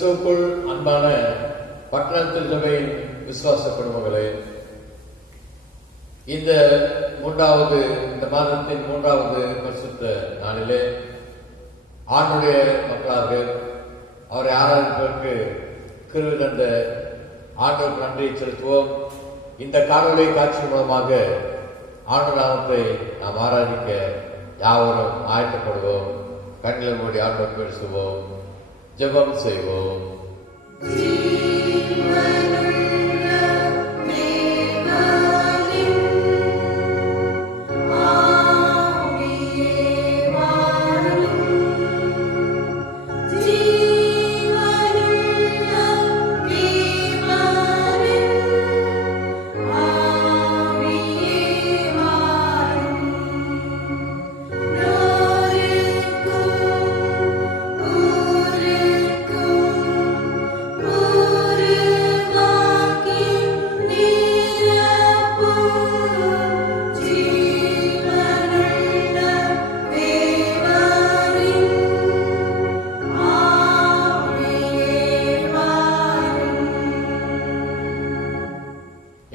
கிறிஸ்துவுக்குள் அன்பான பட்டணத்தில் சபையின் விசுவாச குடும்பங்களே, இந்த மாதத்தின் 3வது பரிசுத்த நாளிலே ஆண்டுடைய மக்களாக அவரை ஆராதிப்பதற்கு கிருபை தந்த ஆண்டவருக்கு நன்றியை செலுத்துவோம். இந்த காணொளி காட்சி மூலமாக ஆண்டு நாமத்தை நாம் ஆராதிக்க யாவரும் ஆயத்தப்படுவோம். கண்களை மூடி ஆண்டவர் பேசுவோம், ஜெபம் செய்வோம்.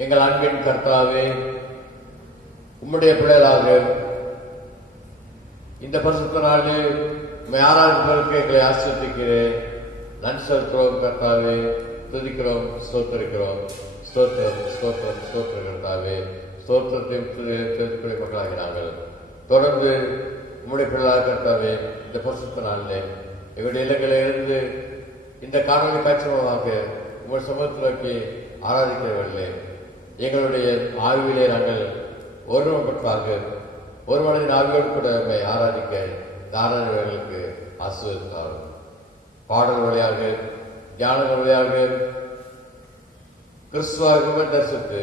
எங்கள் அன்பின் கர்த்தாவே, உம்முடைய பிள்ளைகளாக இந்த பரிசுத்த நாளில் உம்மை ஆராதிப்பதற்கு எங்களை ஆசீர்வதிக்கிறேன். நன்றி செலுத்துகிறோம் கர்த்தாவே, துதிக்கிறோம், ஸ்தோத்திரிக்கிறோம். ஸ்தோத்திரம் ஸ்தோத்திரம் ஸ்தோத்திர கர்த்தாவே, ஸ்தோத்திரத்தை மக்களாகி நாங்கள் தொடர்ந்து உம்முடைய பிள்ளைகளாக கர்த்தாவே இந்த பரிசுத்த நாளிலே எங்களுடைய இல்லங்களிலிருந்து இந்த காணொலி காட்சி மூலமாக உங்கள் சமூகத்தில் நோக்கி ஆராதிக்கிறவர்களே, எங்களுடைய ஆய்விலே நாங்கள் ஒருவன்பட்டாக ஒரு மனதின் ஆய்வோடு கூட நம்மை ஆராதிக்க ஆராதனைகளுக்கு ஆசீர்வதித்தார்கள். பாடல் வழியாக, தியானங்கள் வழியாக கிறிஸ்துவாக தரிசித்து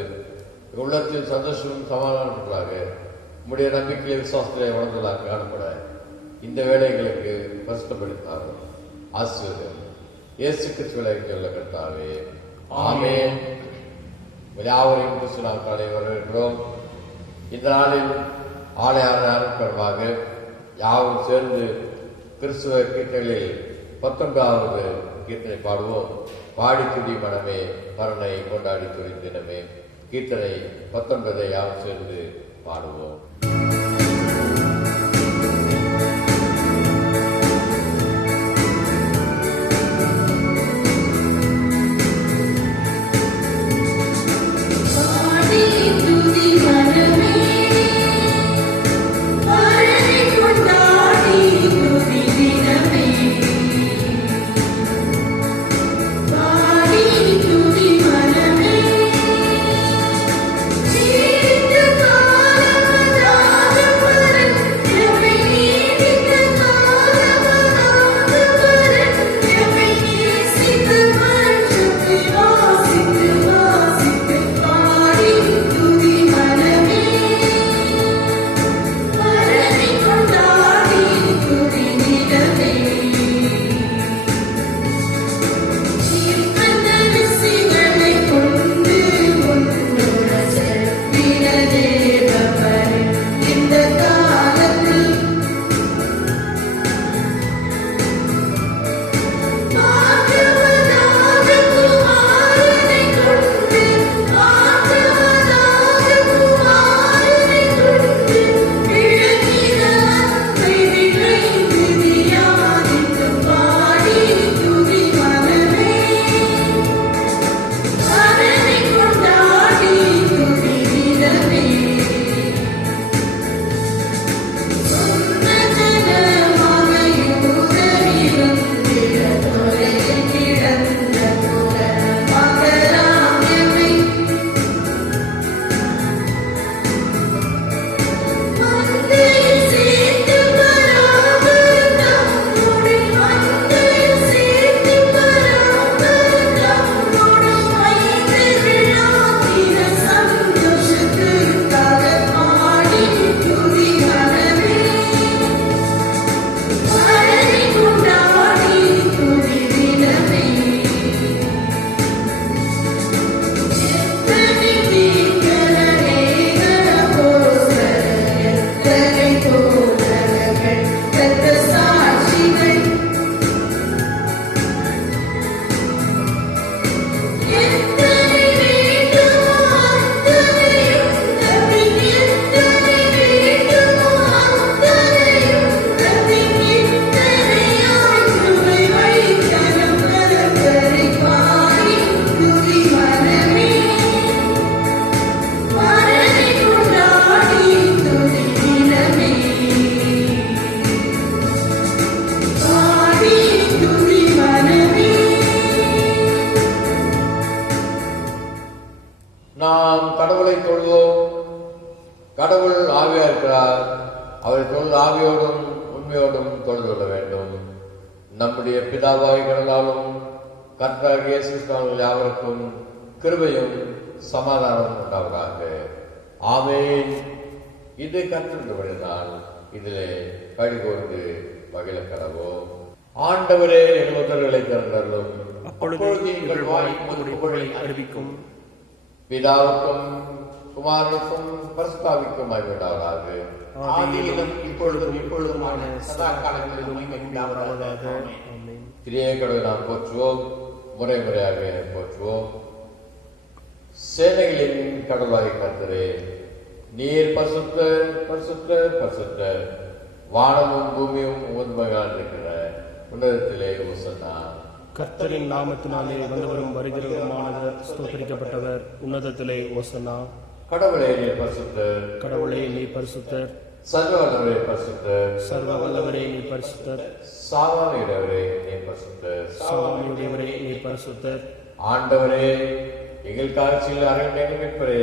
உள்ளத்தில் சந்தோஷமும் சமாதானப்பட்டாக உம்முடைய நம்பிக்கையை விசுவாசத்திலே வளர்ந்ததாக காணப்பட இந்த வேலைகளுக்கு பரிசுத்தப்படுத்தினார்கள். ஆசீர்வாதம் இயேசு கிறிஸ்துவை சொல்ல கர்த்தாவே, ஆமென். யாவரையும் கிறிஸ்துவாக வரவேற்கிறோம். இந்த நாளில் ஆலயமாக யாவும் சேர்ந்து கிறிஸ்துவ கீர்த்தனைகளில் 19வது கீர்த்தனை பாடுவோம். பாடி துதி மனமே பரனை கொண்டாடி துதி தினமே. கீர்த்தனை 19 யாவும் சேர்ந்து பாடுவோம். Thank you. இருக்கிறார். அவரை தொழில் ஆவியோடும் உண்மையோடும் தொழுது கொள்ள வேண்டும். நம்முடைய பிதாவாய் கடந்தாலும் கர்த்தராகிய இயேசு கிறிஸ்துவின் யாவருக்கும் கிருபையும் சமாதானம் உண்டாவதாக. ஆமென். இது கர்த்தருடைய நாள். இதிலே கழிகோர்ந்து மகிழ கடவோம். ஆண்டவரே எங்கள் உதடுகளை திறந்தருளும். அப்பொழுது எங்கள் வாய் உம்முடைய புகழை அறிவிக்கும். பிதாவுக்கும் குமாரனுக்கும் பரிசுத்தாவிக்கும் மகிமையுண்டாவதாக. ஆதியிலும் இப்பொழுதும் இப்பொழுதுமான சதா காலங்களிலும் மகிமை உண்டாவதாக. ஆமென். திரியேகடவை நாம் போற்றுவோம். முறை முறையாக போற்றுவோம். சேனைகளின் கடவுளாய் கர்த்தரே, நீர் பரிசுத்த பரிசுத்த பரிசுத்த, வானமும் பூமியும் உமதுமகளால் இருக்கிற உன்னதத்திலே ஓசன்னா. கர்த்தரின் நாமத்தினாலே வந்தவரும் வருகிறவருமானவர் ஸ்தோத்திரிக்கப்பட்டவர். உன்னதத்திலே ஓசன்னா. கடவுளே நீர் பரிசுத்தர். கடவுளே நீ பரிசுத்தர். சர்வ வல்லவரே பரிசுத்தர். சர்வ வல்லவரே நீ பரிசுத்தர். சாவானுடையவரே நீர் பரிசுத்தர். சாவானுடையவரே நீ பரிசுத்தர். ஆண்டவரே எங்கள் காட்சியில் அரங்கேற்ற மீட்பரே,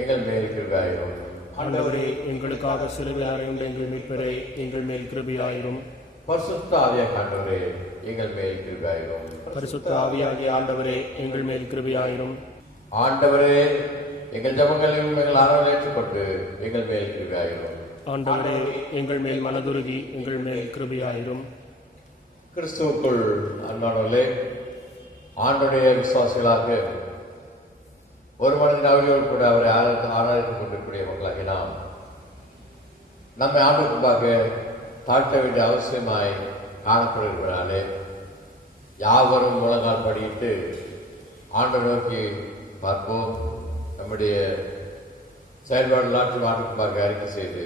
எங்கள் மேல் கிருபையாயிரும். ஆண்டவரே எங்களுக்காக சிலுவையில் அறையுண்ட எங்கள் மீட்பரே, எங்கள் மேல் கிருபையாயிரும். பரிசுத்த ஆவியாகிய ஆண்டவரே எங்கள் மேல் கிருபையாயிரும். பரிசுத்த ஆவியாகிய ஆண்டவரே எங்கள் மேல் கிருபையாயிரும். ஆண்டவரே எங்கள் ஜெபங்களையும் எங்கள் ஆராதனை ஏற்றுக்கொண்டு எங்கள் மேல் கிருபையாயிரும். ஆண்டவரே எங்கள் மேல் மனதுருகி எங்கள் மேல் கிருபையாயிரும். கிறிஸ்துவுக்குள் அன்பானவர்களே, ஆண்டுடைய விசுவாசிகளாக ஒரு மனிதன் ஆவியோடு கூட அவரை ஆராதித்துக் கொண்டிருக்கூடிய மக்களாகி நாம் நம்மை ஆண்டுக்குள்ளாக தாழ்த்த வேண்டிய அவசியமாய் காணப்படுகிறாலே, யாவரும் முழங்கால் படியிட்டு ஆண்டை நோக்கி பார்ப்போம். நம்முடைய செயல்பாடு நாட்டு ஆண்டுக்குள்ளாக அறிக்கை செய்து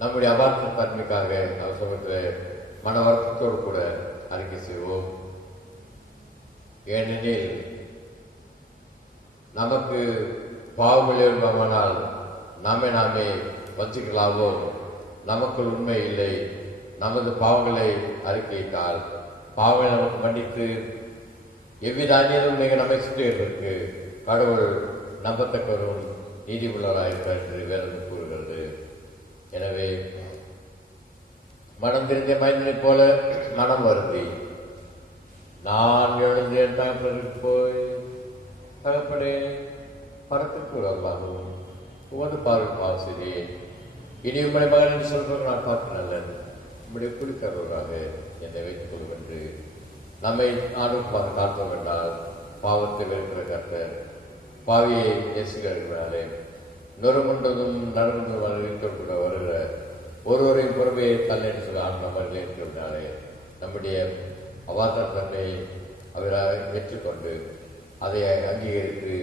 நம்முடைய அபார்த்த தன்மைக்காக அவசரத்தில் மன வருத்தத்தோடு கூட அறிக்கை செய்வோம். ஏனெனில் நமக்கு பாவங்கள் எழுப்பானால் நாமே வஞ்சிக்கலாவோம். நமக்குள் உண்மை இல்லை. நமது பாவங்களை அறிக்கையிட்டால் பாவங்களை நமக்கு மன்னித்து எவ்வித அந்நியதும் நீங்கள் நம்மை சுற்றியிருக்கு கடவுள் நம்பத்தக்கவரும் நீதி உள்ளவராயிருப்பார் என்று வேதம் கூறுகிறது. எனவே மனம் தெரிந்த மைந்தனைப் போல மனம் வருந்தி நான் எழுந்து என் தகப்பனுக்கு போய், தகப்பனே பரத்துக்கு வரலாகவும் உமது பார்வை ஆசிரியர், இனி உம்முடைய மகன் என்று சொல்வது நான் பார்க்க நல்லது. உம்முடைய குடிக்கருவராக என்னை வைத்துக் கொள்ளும் என்று நம்மை ஆணுமாக தாழ்த்தோம் என்றால் பாவத்தை வெறுக்கிற கர்த்தர் பாவியை நேசிக்கிறாலே நொறுமுண்டதும் நறுமுண்டும் அறிவிக்கப்பட வருகிற ஒருவரின் பொறுமையை தள்ளென்று சொல்ல நம்மளே இருக்கிறாலே நம்முடைய அவாத தன்மையை அவராக ஏற்றுக்கொண்டு அதை அங்கீகரித்து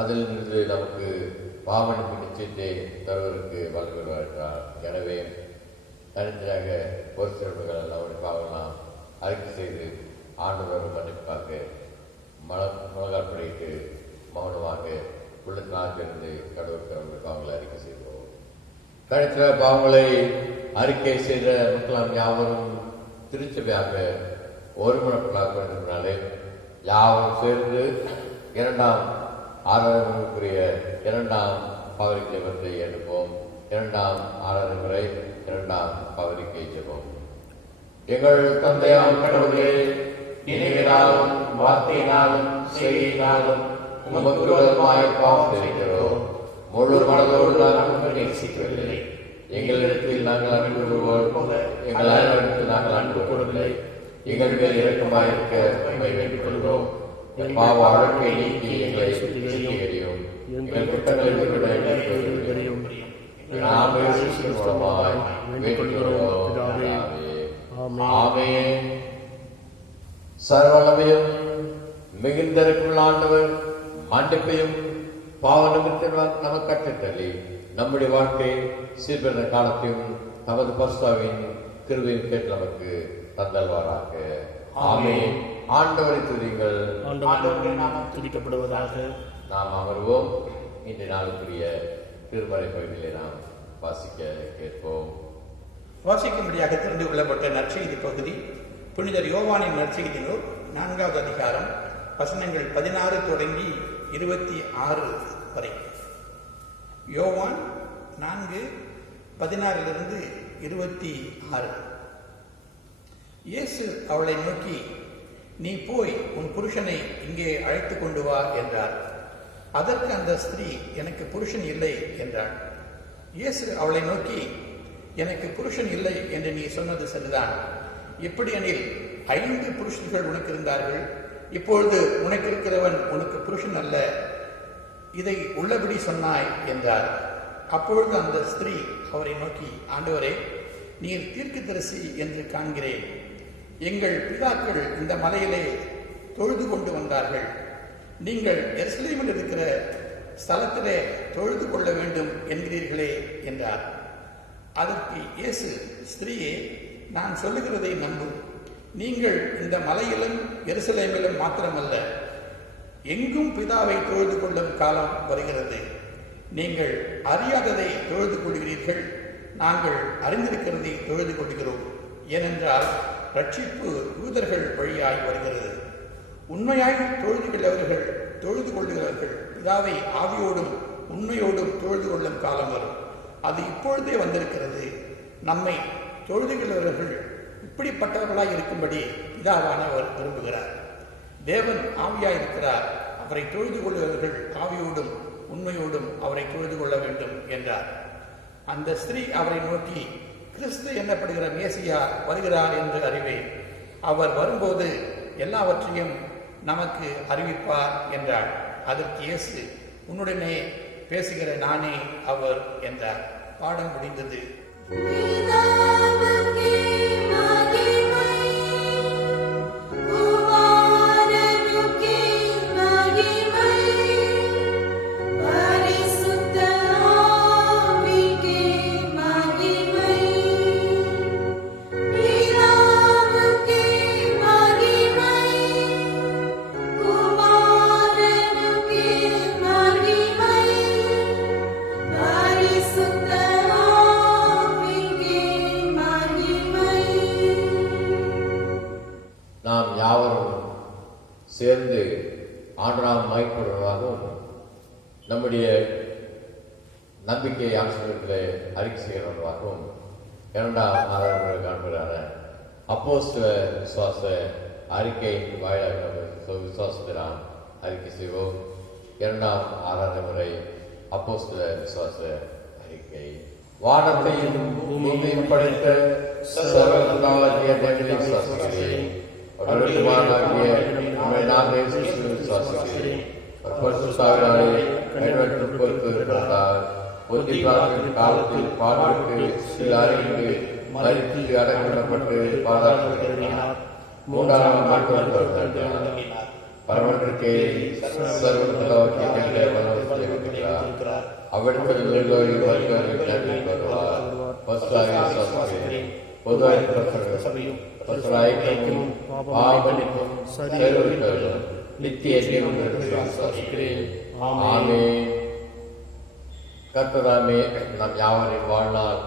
அதிலிருந்து நமக்கு பாவனுக்கு நிச்சயத்தை தருவதற்கு வல்லவராக இருக்கிறார். எனவே தனித்தனியாக ஒரு சிறப்புகள் அவருடைய பாவங்களாம் அறிக்கை செய்து ஆண்டவர் மன்னிப்பாக முழங்காற்படிட்டு மௌனமாக உள்ளத்தினாக இருந்து கடவுளுக்கு அவருடைய பாவங்களை அறிக்கை செய்வோம். தனித்த பாவங்களை அறிக்கை செய்த மக்களாம் யாவரும் திருச்சபையாக ஒருமுறைப்படாக இருந்ததினாலே யாவரும் சேர்ந்து இரண்டாம் ஆராதனைக்குரிய இரண்டாம் பவரிக்கை ஜெபத்தை எடுப்போம். இரண்டாம் ஆராதனை முறை இரண்டாம் பவரிக்கை ஜெபம். எங்கள் தந்தையாம் கடவுளே, நினைவினாலும் வார்த்தையினாலும் செய்தியினாலும் உமக்கு விரோதமாய் பாவம் செய்கிறோம். முழு மனதோடு நாங்கள் நேசிக்கவில்லை. எங்களிடத்தில் நாங்கள் அன்பு கூறுவோம், எங்கள் அனைவரிடத்தில் நாங்கள் அன்பு கூறவில்லை. எங்கள் மேல் இரக்கமாயிருக்க உம்மை வேண்டிக் கொள்கிறோம். பாவ அழுக்கை நீக்கி எங்களை சுத்திகரியும். எங்கள் குற்றங்களை விடுதலையும் நாங்கள் இயேசுவின் மூலமாய் வேண்டிக் கொள்கிறோம். ஆமென். சர்வவல்லமையும் மிகுந்திருக்கும் ஆண்டவர் மன்னிப்பையும் பாவ நிமித்தம் நமக்கு கற்றுத்தள்ளி நம்முடைய வாழ்க்கை சீர்பெற காலத்தையும் நமது பரிசுத்தாவின் கிருபையும் கேட்டு நமக்கு தந்தல்வாராக. ஆமென். ஆண்டவரை துதியுங்கள். ஆண்டவருடைய நாமம் துதிக்கப்படுவதாக. நாம் அமர்வோம். இன்று நாளுக்குரிய திருமறை பகுதியிலே நாம் வாசிக்க கேட்போம். வாசிக்கும்படியாக தெரிந்து கொள்ளப்பட்ட நற்செய்தி பகுதி புனிதர் யோவானின் நற்செய்தி நூல் 4வது அதிகாரம் வசனங்கள் 16 தொடங்கி 26 வரை. யோவான் 4:16-26. இயேசு அவளை நோக்கி, நீ போய் உன் புருஷனை இங்கே அழைத்து கொண்டு வா என்றார். அதற்கு அந்த ஸ்திரீ, எனக்கு புருஷன் இல்லை என்றாள். இயேசு அவளை நோக்கி, எனக்கு புருஷன் இல்லை என்று நீ சொன்னது சரிதான். எப்படியெனில் 5 புருஷர்கள் உனக்கு இருந்தார்கள், இப்பொழுது உனக்கு இருக்கிறவன் உனக்கு புருஷன் அல்ல, இதை உள்ளபடி சொன்னாய் என்றார். அப்பொழுது அந்த ஸ்திரீ அவரை நோக்கி, ஆண்டவரே, நீர் தீர்க்கதரிசி என்று காண்கிறேன். எங்கள் பிதாக்கள் இந்த மலையிலே தொழுது கொண்டு வந்தார்கள், நீங்கள் எருசலேமில் இருக்கிற ஸ்தலத்திலே தொழுது கொள்ள வேண்டும் என்கிறீர்களே என்றார். அதற்கு இயேசு, ஸ்திரீயே, நான் சொல்லுகிறதை நம்பும். நீங்கள் இந்த மலையிலும் எருசலேமிலும் மாத்திரமல்ல, எங்கும் பிதாவை தொழுது கொள்ளும் காலம் வருகிறது. நீங்கள் அறியாததை தொழுது கொள்கிறீர்கள், நாங்கள் அறிந்திருக்கிறதை தொழுது கொள்கிறோம். ஏனென்றால் ரட்சிப்பு யூதர்கள் வழியாய் வருகிறது. உண்மையாய் தொழுது கொள்ளுகிறவர்கள் பிதாவை ஆவியோடும் உண்மையோடும் தொழுது கொள்ளும் காலம் வரும். அது இப்பொழுதே வந்திருக்கிறது. நம்மை தொழுதுகிறவர்கள் இப்படிப்பட்டவர்களாய் இருக்கும்படி பிதாவானவர் விரும்புகிறார். தேவன் ஆவியாய் இருக்கிறார். அவரை தொழுது கொள்ளுகிறவர்கள் ஆவியோடும் உண்மையோடும் அவரை தொழுது கொள்ள வேண்டும் என்றார். அந்த ஸ்திரீ அவரை நோக்கி, கிறிஸ்து என்னப்படுகிற மேசியா வருகிறார் என்று அறிவேன். அவர் வரும்போது எல்லாவற்றையும் நமக்கு அறிவிப்பார் என்றார். அதற்கு இயேசு, உன்னுடனே பேசுகிற நானே அவர் என்றார். பாடம் முடிந்தது. நாம் யாவரும் சேர்ந்து ஆண்டவரால் மகிமைப்படுவதாகவும் நம்முடைய நம்பிக்கை ஆசிரியர்களை அறிக்கை செய்கிறவர்களாகவும் 2ஆம் ஆதாரங்கள் காண்பதான அப்போஸ்தல விசுவாச அறிக்கையின் வாயிலாக விசுவாசத்தை நாம் அறிக்கை செய்வோம். 2ஆம் ஆராதனை முறை அப்போஸ்தல விசுவாச அறிக்கை. வானத்தையும் பூமியையும் படைத்த சர்வவல்லவராகிய தேவனை விசுவாசிக்கிறேன். அவருடைய நம்மை நாங்கள் விசுவாசிக்கிறேன். பரிசுத்த ஆவியானவரே கைவிட்டு பொறுத்திருக்கிறார். பொறுத்திருக்கிறார்கள் காலத்தில் பாடுபட்டு சில அறிந்து மரித்து அடக்கிடப்பட்டு பாதாளத்திலிருக்கிறார். 3ஆம் நாட்கள் பரமத்திற்கே சர்வவல்லவராகிய தேவனை விசுவாசிக்கிறார். அவர்கள் வருவார். கர்த்தராமே நாம் யாவரின் வாழ்நாள்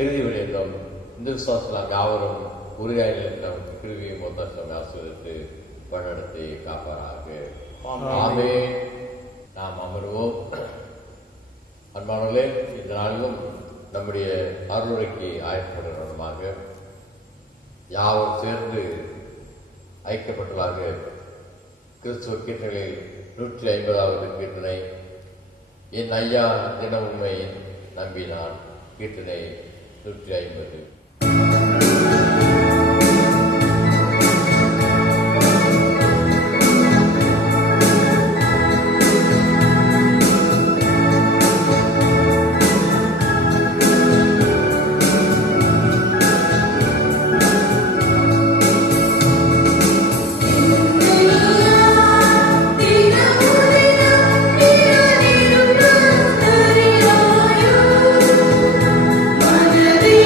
இறுதி விளைந்தோம். இந்த விசுவாசம் நாம் யாவரும் உறுதியாக நமக்கு கிருவியும் ஒத்தாசம் ஆசிரியத்து வழிநடத்தி காப்பாராக. ஆமே. நாம் அமர்வோம். அன்பானவர்களே, இந்த நாளிலும் நம்முடைய அருளுரைக்கு ஆயத்தப்படுகிறவர்களாக யாவரும் சேர்ந்து ஐக்கியப்பட்டதாக கிறிஸ்துவ கீர்த்தனைகளில் 150வது கீர்த்தனை, என் ஐயா தின உண்மை நம்பினான். கீர்த்தனை 150. மனதே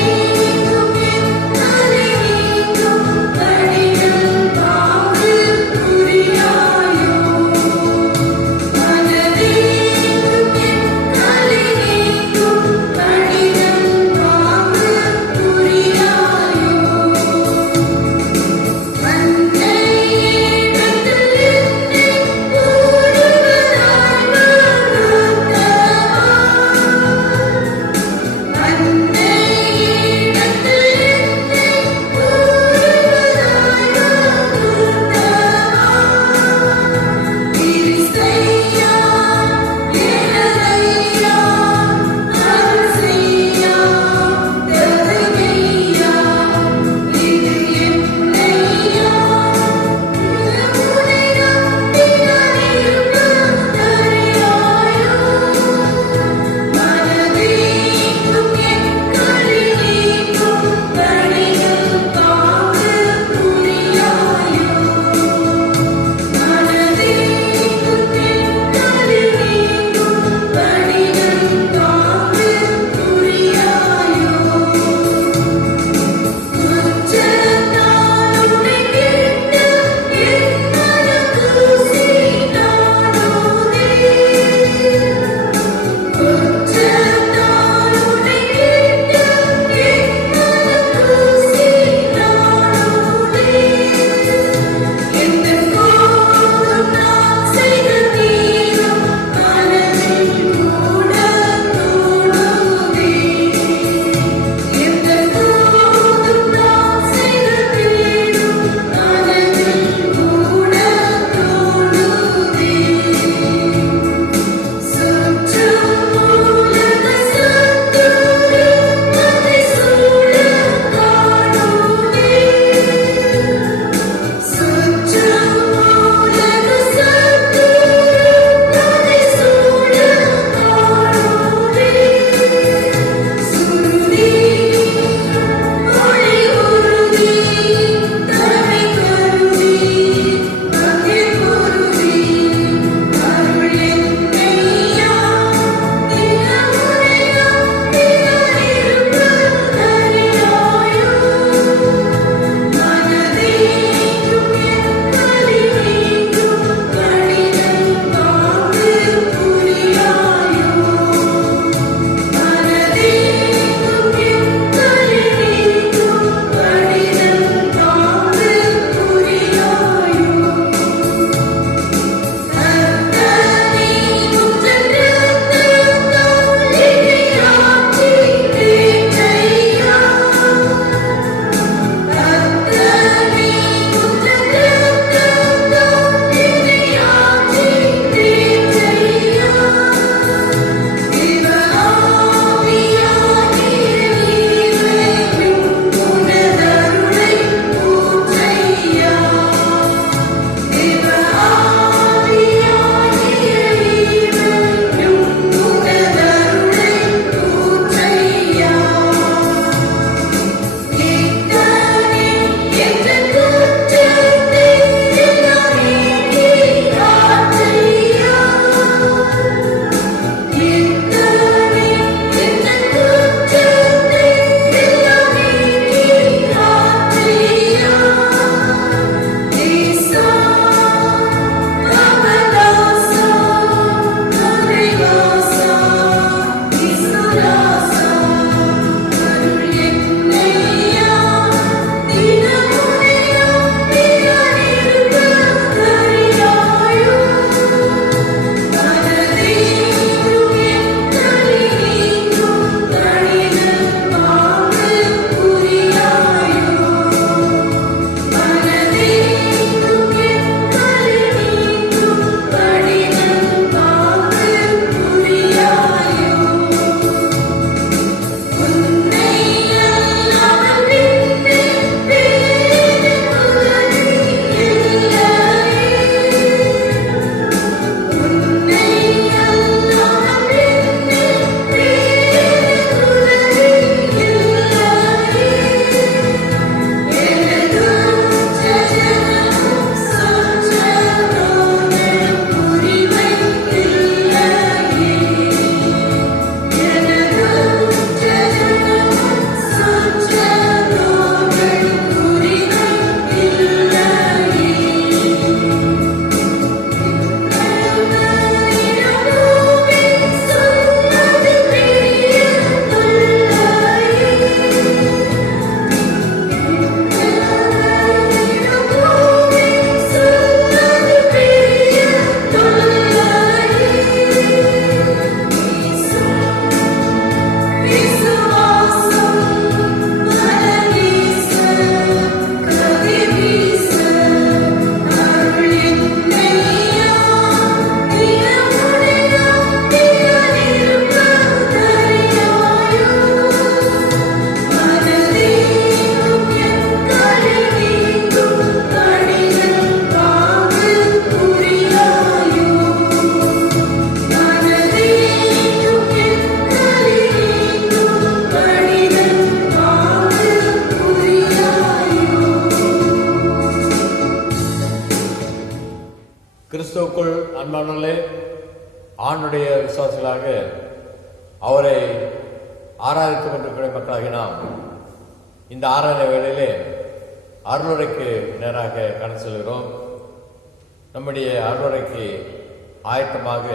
கிறிஸ்துவுக்குள் அன்பானவர்களே, ஆண்டுடைய விசுவாசிகளாக அவரை ஆராதித்துக் கொண்டிருக்கிற மக்களாகி நாம் இந்த ஆராதனை வேளையிலே அருளுரைக்கு நேராக கடந்து செல்கிறோம். நம்முடைய அருளுரைக்கு ஆயத்தமாக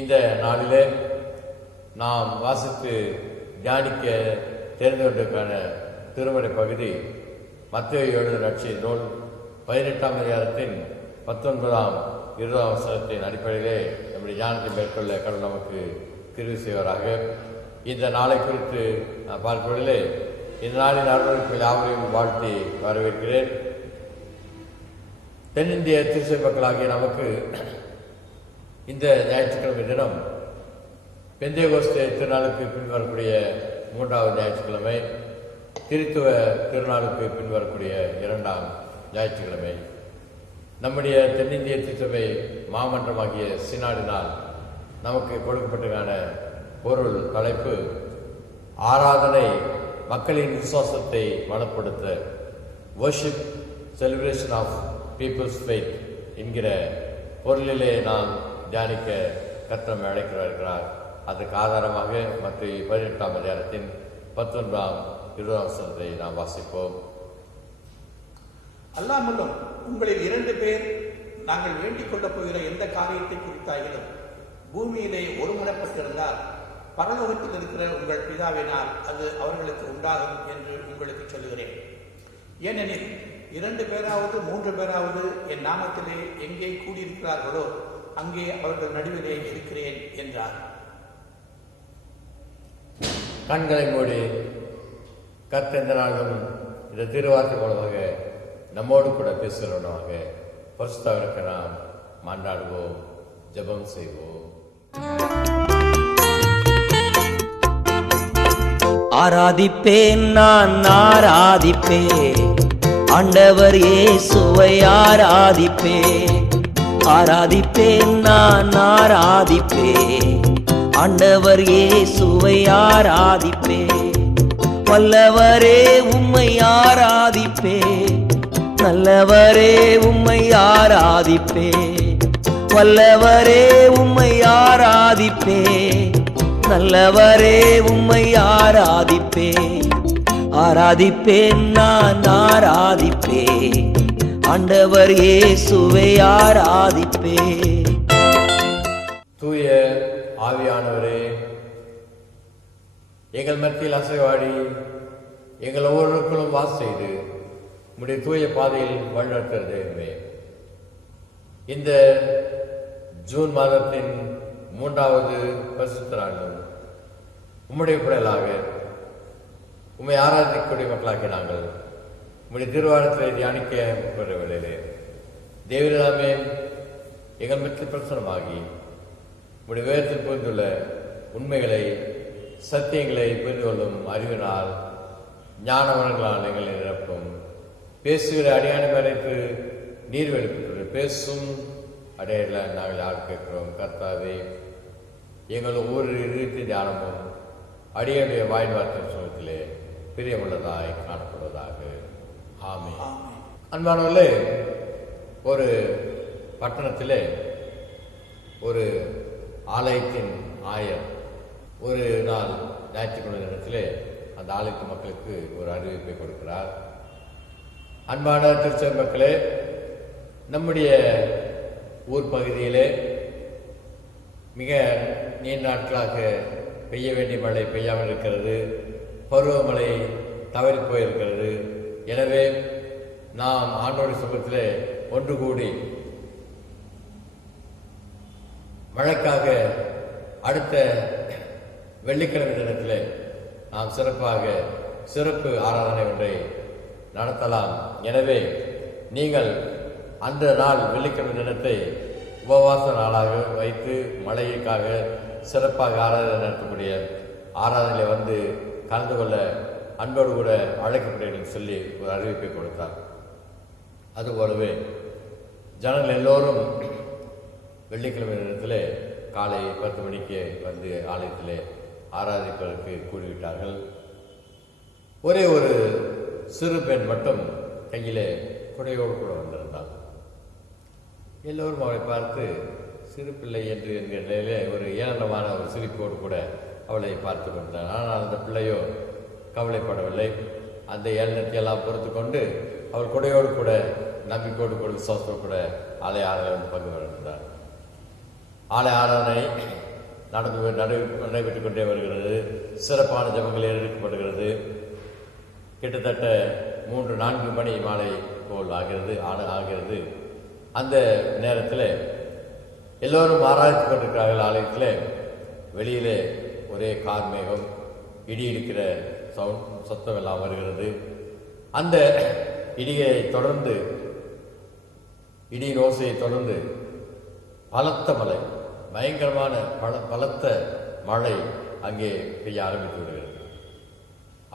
இந்த நாளிலே நாம் வாசித்து தியானிக்க தெரிந்து கொண்டிருக்கான திருமறை பகுதி மத்தேயு எழுதின நற்செய்தி நூல் 18ஆம் அதிகாரத்தின் 19ஆம் 20ஆம் வசனத்தின் அடிப்படையிலே நம்முடைய தியானத்தை மேற்கொள்ள கடவுள் நமக்கு கிருபை செய்வராக. இந்த நாளை குறித்து பார்ப்பதிலே இந்த நாளின் அருளுரைக்கு யாவரையும் வாழ்த்தி வரவேற்கிறேன். தென்னிந்திய திருச்சபை மக்களாகிய நமக்கு இந்த ஞாயிற்றுக்கிழமை தினம் பெந்தேகோஸ்தே திருநாளுக்கு பின்வரக்கூடிய 3வது ஞாயிற்றுக்கிழமை, திருத்துவ திருநாளுக்கு பின்வரக்கூடிய 2ஆம் ஞாயிற்றுக்கிழமை. நம்முடைய தென்னிந்திய திருச்சபை மாமன்றமாகிய சினாடினால் நமக்கு கொடுக்கப்பட்டதான பொருள் தலைப்பு ஆராதனை மக்களின் விசுவாசத்தை வளப்படுத்த, worship celebration of people's faith என்கிற பொருளிலே நாம் தியானிக்க கர்த்தர் அழைக்கிறார். அதற்கு ஆதாரமாக மத்திய 18ஆம் அதிகாரத்தின் 19ஆம் 20ஆம் வசனத்தை நாம் வாசிப்போம். அல்லாமலும் உங்களில் 2 பேர் நாங்கள் வேண்டிக் கொள்ளப் போகிற எந்த காரியத்தை குறித்தாயிலும் பூமியிலே ஒருமனப்பட்டிருந்தால் பரலோகத்தில் இருக்கிற உங்கள் பிதாவினால் அது அவர்களுக்கு உண்டாகும் என்று உங்களுக்கு சொல்லுகிறேன். ஏனெனில் 2 பேராவது 3 பேராவது என் நாமத்திலே எங்கே கூடியிருக்கிறார்களோ அங்கே அவர்கள் நடுவிலே இருக்கிறேன் என்றார். கண்களை மூடி கர்த்தர் இந்த நாளும் இந்த திருவார்த்தை மூலமாக நம்மோடு கூட பேசுகிறவனாக பரிசுத்தவருக்கு நாம் மன்றாடுவோம், ஜெபம் செய்வோம். ஆராதிப்பேன், நான் ஆராதிப்பேன், ஆண்டவர் இயேசுவை ஆராதிப்பேன். ஆராதிப்பேன், நான் ஆராதிப்பேன், ஆண்டவர் இயேசுவை ஆராதிப்பேன். வல்லவரே உம்மை ஆராதிப்பேன், நல்லவரே உம்மை ஆராதிப்பேன். வல்லவரே உம்மை ஆராதிப்பேன், நல்லவரே உம்மை ஆராதிப்பேன். ஆராதிப்பேன், நான் ஆராதிப்பேன், ஆண்டவர் இயேசுவை ஆராதிப்பேன். தூய ஆவியானவரே, எங்கள் மத்தியில் அசைவாடி எங்கள் ஒவ்வொருவருக்குள்ளும் வாசம் செய்து உம்முடைய தூய பாதையில் வழிநடத்துகிறதே. இந்த ஜூன் மாதத்தின் 3வது பரிசுத்த நாளும் உம்முடைய பிள்ளைகளாக உம்மை ஆராதிக்கக்கூடிய மக்களாக நாங்கள் உம்முடைய திருவாரத்தை தியானிக்க முற்படுற வேளையிலே தேவரிடமே எங்கள் மத்தியில் பிரசனமாகி உம்முடைய வேதத்தில் புரிந்துள்ள உண்மைகளை சத்தியங்களை புரிந்து கொள்ளும் அறிவினால் ஞானவனங்களால் எங்களை நிரப்பும். பேசுகிற அடியான மேலைக்கு நீர் வெளிப்பட்டு பேசும் அடையில நாங்கள் யார் கேட்கிறோம். கர்த்தாவே, எங்கள் ஒவ்வொரு இருதயத்தின் தியானமும் அடியுடைய வாய் வார்த்தை சமூகத்திலே பிரியமுள்ளதாய் காணப்படுவதாக. ஆமென். அன்பானவர்களே, ஒரு பட்டணத்திலே ஒரு ஆலயத்தின் ஆயர் ஒரு நாள் ஞாயிற்றுக்கிழமை தினத்திலே அந்த ஆலயத்து மக்களுக்கு ஒரு அறிவிப்பை கொடுக்கிறார். அன்பான திருச்சபை மக்களே, நம்முடைய ஊர் பகுதியிலே மிக நீண்ட நாட்களாக பெய்ய வேண்டிய மழை பெய்யாமல் இருக்கிறது, பருவமழை தவறி போயிருக்கிறது. எனவே நாம் ஆண்டோடைய சமூகத்திலே ஒன்று கூடி மழைக்காக அடுத்த வெள்ளிக்கிழமை தினத்திலே நாம் சிறப்பு ஆராதனை ஒன்றை நடத்தலாம். எனவே நீங்கள் அந்த நாள் வெள்ளிக்கிழமை தினத்தை உபவாச நாளாக வைத்து மழைக்காக சிறப்பாக ஆராதனை நடத்தக்கூடிய ஆராதனையில் வந்து கலந்து கொள்ள அன்போடு கூட அழைக்கப்படுகிறேன் சொல்லி ஒரு அறிவிப்பை கொடுத்தார். அதுபோலவே ஜனங்கள் எல்லோரும் வெள்ளிக்கிழமை நேரத்தில் காலை 10 மணிக்கு வந்து ஆலயத்திலே ஆராதிப்பதற்கு கூடிவிட்டார்கள். ஒரே ஒரு சிறு பெண் மட்டும் கையிலே குடையோடு கூட வந்திருந்தாள். எல்லோரும் அவளை பார்த்து சிறு பிள்ளை என்று என்கிற நிலையிலே ஒரு ஏளனமான ஒரு சிரிப்போடு கூட அவளை பார்த்து கொண்டார். ஆனால் அந்த பிள்ளையோ கவலைப்படவில்லை. அந்த ஏளனத்தை எல்லாம் பொறுத்து கொண்டு அவள் கொடையோடு கூட நம்பிக்கையோடு கூட விசுவாசத்தோடு கூட ஆலய ஆராதனை பங்கு பெறுகிறார். ஆலய ஆராதனை நடைபெற்றுக் கொண்டே வருகிறது. சிறப்பான ஜபங்கள் ஏற்படுகிறது. கிட்டத்தட்ட 3-4 மணி மாலை போல் ஆகிறது. அந்த நேரத்தில் எல்லோரும் ஆராய்ச்சி கொண்டிருக்கிறார்கள். ஆலயத்தில் வெளியிலே ஒரே கார்மேகம், இடி இடிக்கிற சத்தம் எல்லாம் வருகிறது. அந்த இடியின் ஓசையை தொடர்ந்து பலத்த மழை, பயங்கரமான பலத்த மழை அங்கே பெய்ய ஆரம்பித்து விடுகிறது.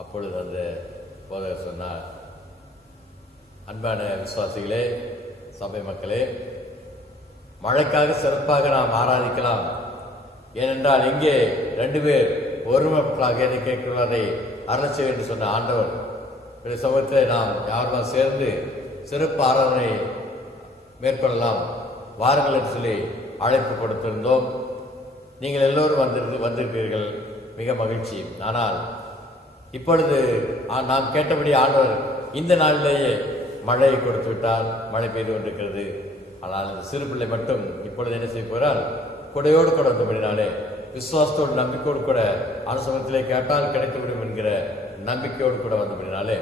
அப்பொழுது அந்த போதகர் சொன்னார், அன்பான விசுவாசிகளே, சபை மக்களே, மழைக்காக சிறப்பாக நாம் ஆராதிக்கலாம். ஏனென்றால் இங்கே 2 பேர் ஒருமைப்பாக என்னை கேட்கிறதை அருளச் என்று சொன்ன ஆண்டவர் சமூகத்தில் நாம் யாருமா சேர்ந்து சிறப்பு ஆராதனை மேற்கொள்ளலாம் வாருங்கள் என்று சொல்லி அழைப்பு கொடுத்திருந்தோம். நீங்கள் எல்லோரும் வந்திருக்கிறீர்கள், மிக மகிழ்ச்சி. ஆனால் இப்பொழுது நாம் கேட்டபடி ஆண்டவர் இந்த நாளிலேயே மழையை கொடுத்து விட்டார். மழை பெய்து கொண்டிருக்கிறது. ஆனால் அந்த சிறு பிள்ளை மட்டும் இப்பொழுது என்ன செய்ய போகிறார்? கொடையோடு கூட வந்தபடினாலே, விசுவாசத்தோடு நம்பிக்கையோடு கூட அனுசமத்திலே கேட்டால் கிடைத்துவிடும் என்கிற நம்பிக்கையோடு கூட வந்தபடினாலே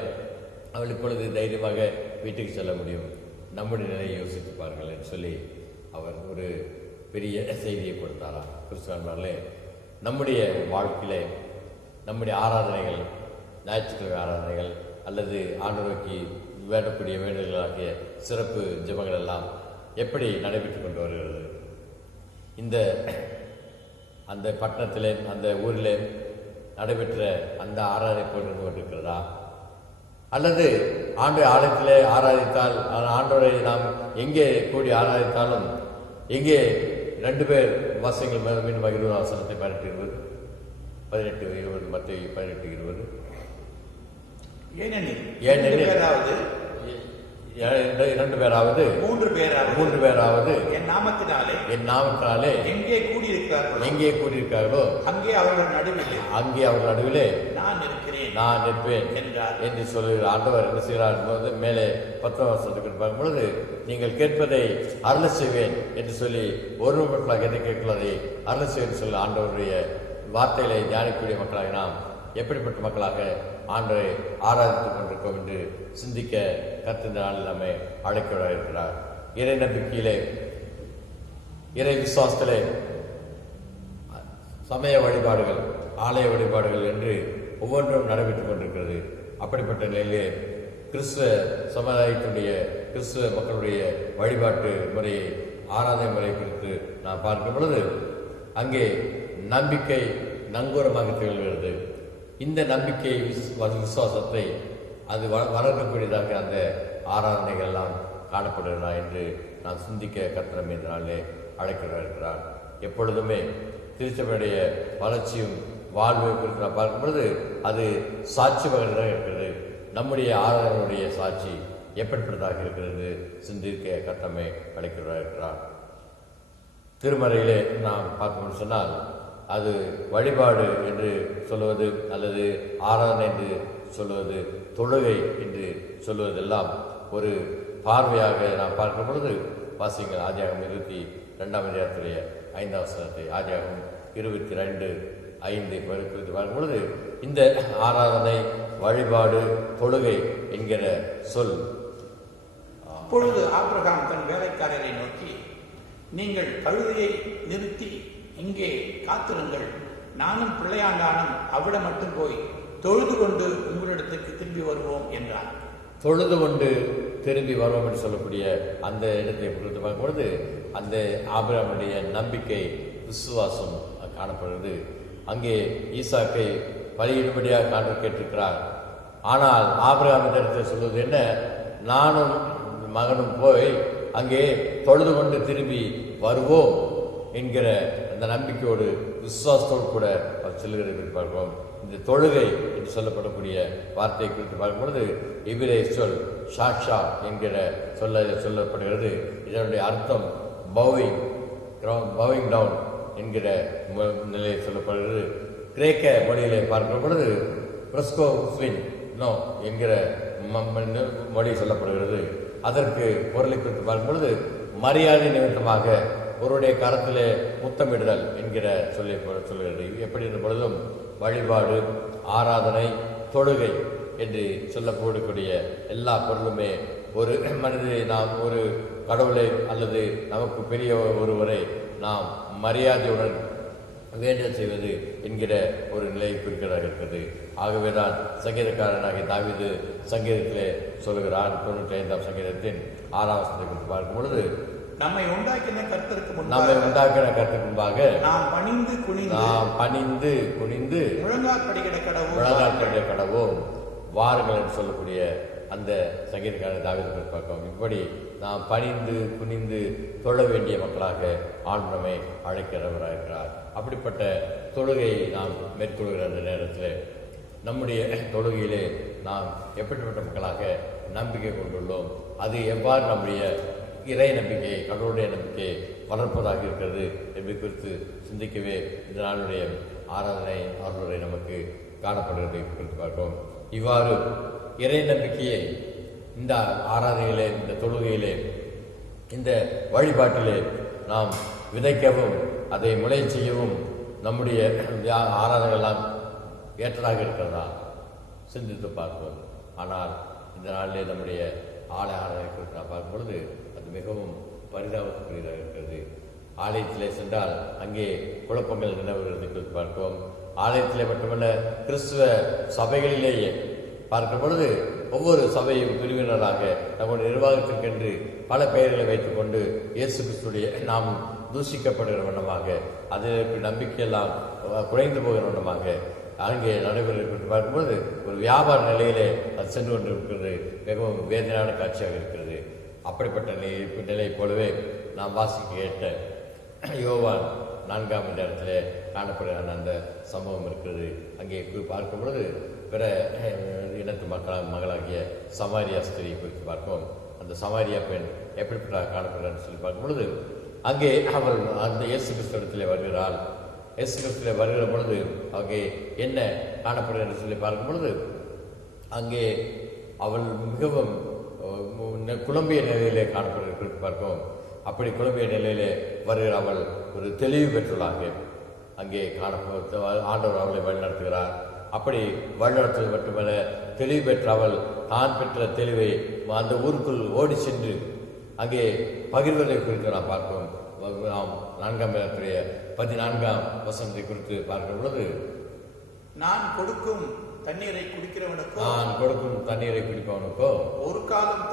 அவள் இப்பொழுது தைரியமாக வீட்டுக்கு செல்ல முடியும். நம்முடைய நிலையை யோசித்து பாருங்கள் என்று சொல்லி அவர் ஒரு பெரிய செய்தியை கொடுத்தாராம். கிறிஸ்துவர்களே, நம்முடைய வாழ்க்கையிலே நம்முடைய ஆராதனைகள், ஞாயிற்றுக்கிழமை ஆராதனைகள் அல்லது ஆண்டவருக்கு வேண்டக்கூடிய வேண்டுதல்களாகிய சிறப்பு ஜெபங்கள் எல்லாம் எப்படி நடைபெற்று கொண்டு வருகிறது? அந்த பட்டணத்திலே, அந்த ஊரிலே நடைபெற்ற அந்த ஆராதனை போல் இருந்து கொண்டிருக்கிறதா? அல்லது ஆலயத்திலே ஆராதித்தால், ஆண்டவரை நாம் எங்கே கூடி ஆராதித்தாலும் எங்கே 2 பேர் வாசியங்கள் மீண்டும் 20 வசனத்தை 18-20 18-20 மத்திய 18-20 ஏனெனில் 2 பேராவது 3 பேராவது என் நாமத்தினாலே எங்கே கூடியிருக்கிறார்களோ அங்கே அவர்கள் நடுவிலே நான் நிற்பேன் என்று சொல்லுகிற ஆண்டவர் என்ன செய்கிறார் என்பது மேலே 10 வசனத்துக்கு பார்க்கும் பொழுது, நீங்கள் கேட்பதை அருளச் செய்வேன் என்று சொல்லி ஒருமைப்பட்டதாக எதை கேட்கிறதை அருளச் செய்வேன் சொல்லி ஆண்டவருடைய வார்த்தைகளை தியானிக்கக்கூடிய மக்களாக நாம் எப்படிப்பட்ட மக்களாக ஆண்டவரை ஆராதித்துக் கொண்டிருக்கோம் என்று சிந்திக்க கர்த்தர் இந்த நாளில் நம்மை அழைக்கிறவராக இருக்கிறார். இறை நம்பிக்கையிலே, இறை விசுவாசத்திலே சமய வழிபாடுகள், ஆலய வழிபாடுகள் என்று ஒவ்வொன்றும் நடைபெற்றுக் கொண்டிருக்கிறது. அப்படிப்பட்ட நிலையிலே கிறிஸ்துவ சமுதாயத்துடைய, கிறிஸ்துவ மக்களுடைய வழிபாட்டு முறையை, ஆராதனை முறை குறித்து நான் பார்க்கும் பொழுது அங்கே நம்பிக்கை நங்கூரமாக திகழ்கிறது. இந்த நம்பிக்கை விசுவாசத்தை அது வளர்க்கக்கூடியதாக அந்த ஆராதனைகள் எல்லாம் காணப்படுகிறதா என்று நான் சிந்திக்க கர்த்தர் இந்த நாளிலே அழைக்கிறார். எப்பொழுதுமே திருச்சபையுடைய வளர்ச்சியும் வாழ்வு குறித்து நான் பார்க்கும் பொழுது அது சாட்சி வகையாக இருக்கிறது. நம்முடைய ஆராதனையுடைய சாட்சி எப்படிப்பட்டதாக இருக்கிறது சிந்திக்க கர்த்தர் அழைக்கிறார். திருமறையிலே நாம் பார்க்கணும்னு சொன்னால் அது வழிபாடு என்று சொல்லுவது அல்லது ஆராதனை என்று சொல்லுவது, தொழுகை என்று சொல்லுவதெல்லாம் ஒரு பார்வையாக நாம் பார்க்கும் பொழுது வாசிங்கள் ஆதியாகமம் 22ஆம் அதிகாரத்திலே 5ஆம் வசனத்தை, ஆதியாகமம் 22:5 குறித்து பார்க்கும் பொழுது இந்த ஆராதனை, வழிபாடு, தொழுகை என்கிற சொல். அப்பொழுது ஆபிரகாம் தன் வேலைக்காரரை நோக்கி, நீங்கள் கழுதையை நிறுத்தி இங்கே காத்திருங்கள், நானும் பிள்ளையாண்டானும் அவிட மட்டும் போய் தொழுது கொண்டு உங்களிடத்துக்கு திரும்பி வருவோம் என்றார். தொழுது கொண்டு திரும்பி வருவோம் என்று சொல்லக்கூடிய அந்த இடத்தை குறித்து பார்க்கும்பொழுது அந்த ஆபிரகாமுடைய நம்பிக்கை, விசுவாசம் காணப்படுகிறது. அங்கே ஈசாக்கை பலியிடும்படியாக ஆண்டவர் கேட்டிருக்கிறார். ஆனால் ஆபிரகாம் இந்த இடத்தில் சொல்வது என்ன? நானும் மகனும் போய் அங்கே தொழுது கொண்டு திரும்பி வருவோம் என்கிற அந்த நம்பிக்கையோடு, விசுவாசத்தோடு கூட அவர் செல்கிறது பார்க்கிறோம். இந்த தொழுகை என்று சொல்லப்படக்கூடிய வார்த்தையை குறித்து பார்க்கும்பொழுது இவ்விலே சொல் ஷாக்ஷா என்கிற சொல்லப்படுகிறது. இதனுடைய அர்த்தம் பவுயிங் டவுன் என்கிற நிலையில் சொல்லப்படுகிறது. கிரேக்க மொழியிலே பார்க்கிற பொழுது பிரஸ்கோ ஸ்வின் நோ என்கிற மொழி சொல்லப்படுகிறது. அதற்கு பொருளை குறித்து பார்க்கும்பொழுது மரியாதை நிமித்தமாக ஒருவருடைய கரத்திலே முத்தமிடுதல் என்கிற சொல்கிறது. எப்படி இருந்த பொழுதும் வழிபாடு, ஆராதனை, தொழுகை என்று சொல்லப்படக்கூடிய எல்லா பொருளுமே ஒரு மனிதனை நாம் ஒரு கடவுளை அல்லது நமக்கு பெரிய ஒருவரை நாம் மரியாதையுடன் வேண்டல் செய்வது என்கிற ஒரு நிலையை குறிக்கிறதாக இருக்கிறது. ஆகவேதான் சங்கீதக்காரனாகிய தாவீது சங்கீதத்திலே சொல்லுகிறான். 95ஆம் சங்கீதத்தின் 6ஆம் வசனத்தை குறித்து பார்க்கும் பொழுது நம்மை உண்டாக்கின கர்த்தருக்கு முன்பாக நாம் பணிந்து குனிந்து முழங்கால் படிக்கிட கடவோம் வாருங்கள் என்று சொல்லக்கூடிய அந்த சங்கீதக்காரன் தாவீது பார்க்கிறோம். இப்படி நாம் பணிந்து குனிந்து தொழ வேண்டிய மக்களாக ஆண்டவரை அழைக்கிறவராக இருக்கிறார். அப்படிப்பட்ட தொழுகையை நாம் மேற்கொள்கிற அந்த நேரத்தில் நம்முடைய தொழுகையிலே நாம் எப்படிப்பட்ட மக்களாக நம்பிக்கை கொண்டுள்ளோம், அது எவ்வாறு நம்முடைய இறை நம்பிக்கையை, கடவுளுடைய நம்பிக்கையை வளர்ப்பதாக இருக்கிறது என்பதை குறித்து சிந்திக்கவே இந்த நாளுடைய ஆராதனை ஆர்வரை நமக்கு காணப்படுவதை குறித்து பார்க்கிறோம். இவ்வாறு இறை நம்பிக்கையை இந்த ஆராதனையிலே, இந்த தொழுகையிலே, இந்த வழிபாட்டிலே நாம் விதைக்கவும் அதை முளை செய்யவும் நம்முடைய ஆராதனைகள்லாம் ஏற்றதாக இருக்கிறதா சிந்தித்து பார்ப்போம். ஆனால் இந்த நாளிலே நம்முடைய ஆராதனை குறித்து நான் பார்க்கும் பொழுது அது மிகவும் பரிதாபத்துக்குரியதாக இருக்கிறது. ஆலயத்திலே சென்றால் அங்கே குழப்பங்கள் நிலவுகிறது குறித்து பார்ப்போம். ஆலயத்திலே மட்டுமல்ல, கிறிஸ்துவ சபைகளிலேயே பார்க்கும் பொழுது ஒவ்வொரு சபையும் பிரிவினராக நம்முடைய நிர்வாகத்திற்கென்று பல பெயர்களை வைத்துக் கொண்டு இயேசு கிறிஸ்துடைய நாம் தூஷிக்கப்படுகிற வண்ணமாக, அதற்கு நம்பிக்கையெல்லாம் குறைந்து போகிற வண்ணமாக அங்கே நடைபெறுகிறது பார்க்கும்போது ஒரு வியாபார நிலையிலே அது சென்று கொண்டிருக்கிறது. மிகவும் வேதனையான காட்சியாக இருக்கிறது. அப்படிப்பட்ட நிலை போலவே நாம் வாசிக்க கேட்ட யோவான் 4ஆம் அதிகாரத்திலே காணப்படுகிற அந்த சம்பவம் இருக்கிறது. அங்கே பார்க்கும் பொழுது பிற இனத்து மகளாகிய சமாரியா ஸ்திரியை குறித்து பார்ப்போம். அந்த சமாரியா பெண் எப்படிப்பட்ட காணப்படுகிறான்னு சொல்லி பார்க்கும் பொழுது அங்கே அவள் அந்த இயேசு கிறிஸ்துவிடத்திலே வருகிறாள். இயேசு கிறிஸ்துவிலே வருகிற பொழுது அங்கே என்ன காணப்படுகிறது சொல்லி பார்க்கும் பொழுது அங்கே அவள் மிகவும் குழம்பிய நிலையிலே காணப்படுகிறது குறித்து பார்க்கும். அப்படி குழம்பிய நிலையிலே வருகிற அவள் ஒரு தெளிவு பெற்றுள்ளாக அங்கே காணப்போ ஆண்டவர் அவளை வழிநடத்துகிறார். அப்படி வழிநடத்துவது மட்டுமல்ல, தெளிவு பெற்ற அவள் தான் பெற்ற தெளிவை அந்த ஊருக்குள் ஓடி சென்று அங்கே பகிர்வதை குறித்து நாம் பார்ப்போம். நாம் 4ஆம் அதிகாரத்துடைய 14ஆம் வசனத்தை குறித்து பார்க்கிற பொழுது நான் கொடுக்கும் தண்ணீரை குடிப்பவனுக்கோ ஒரு காலம்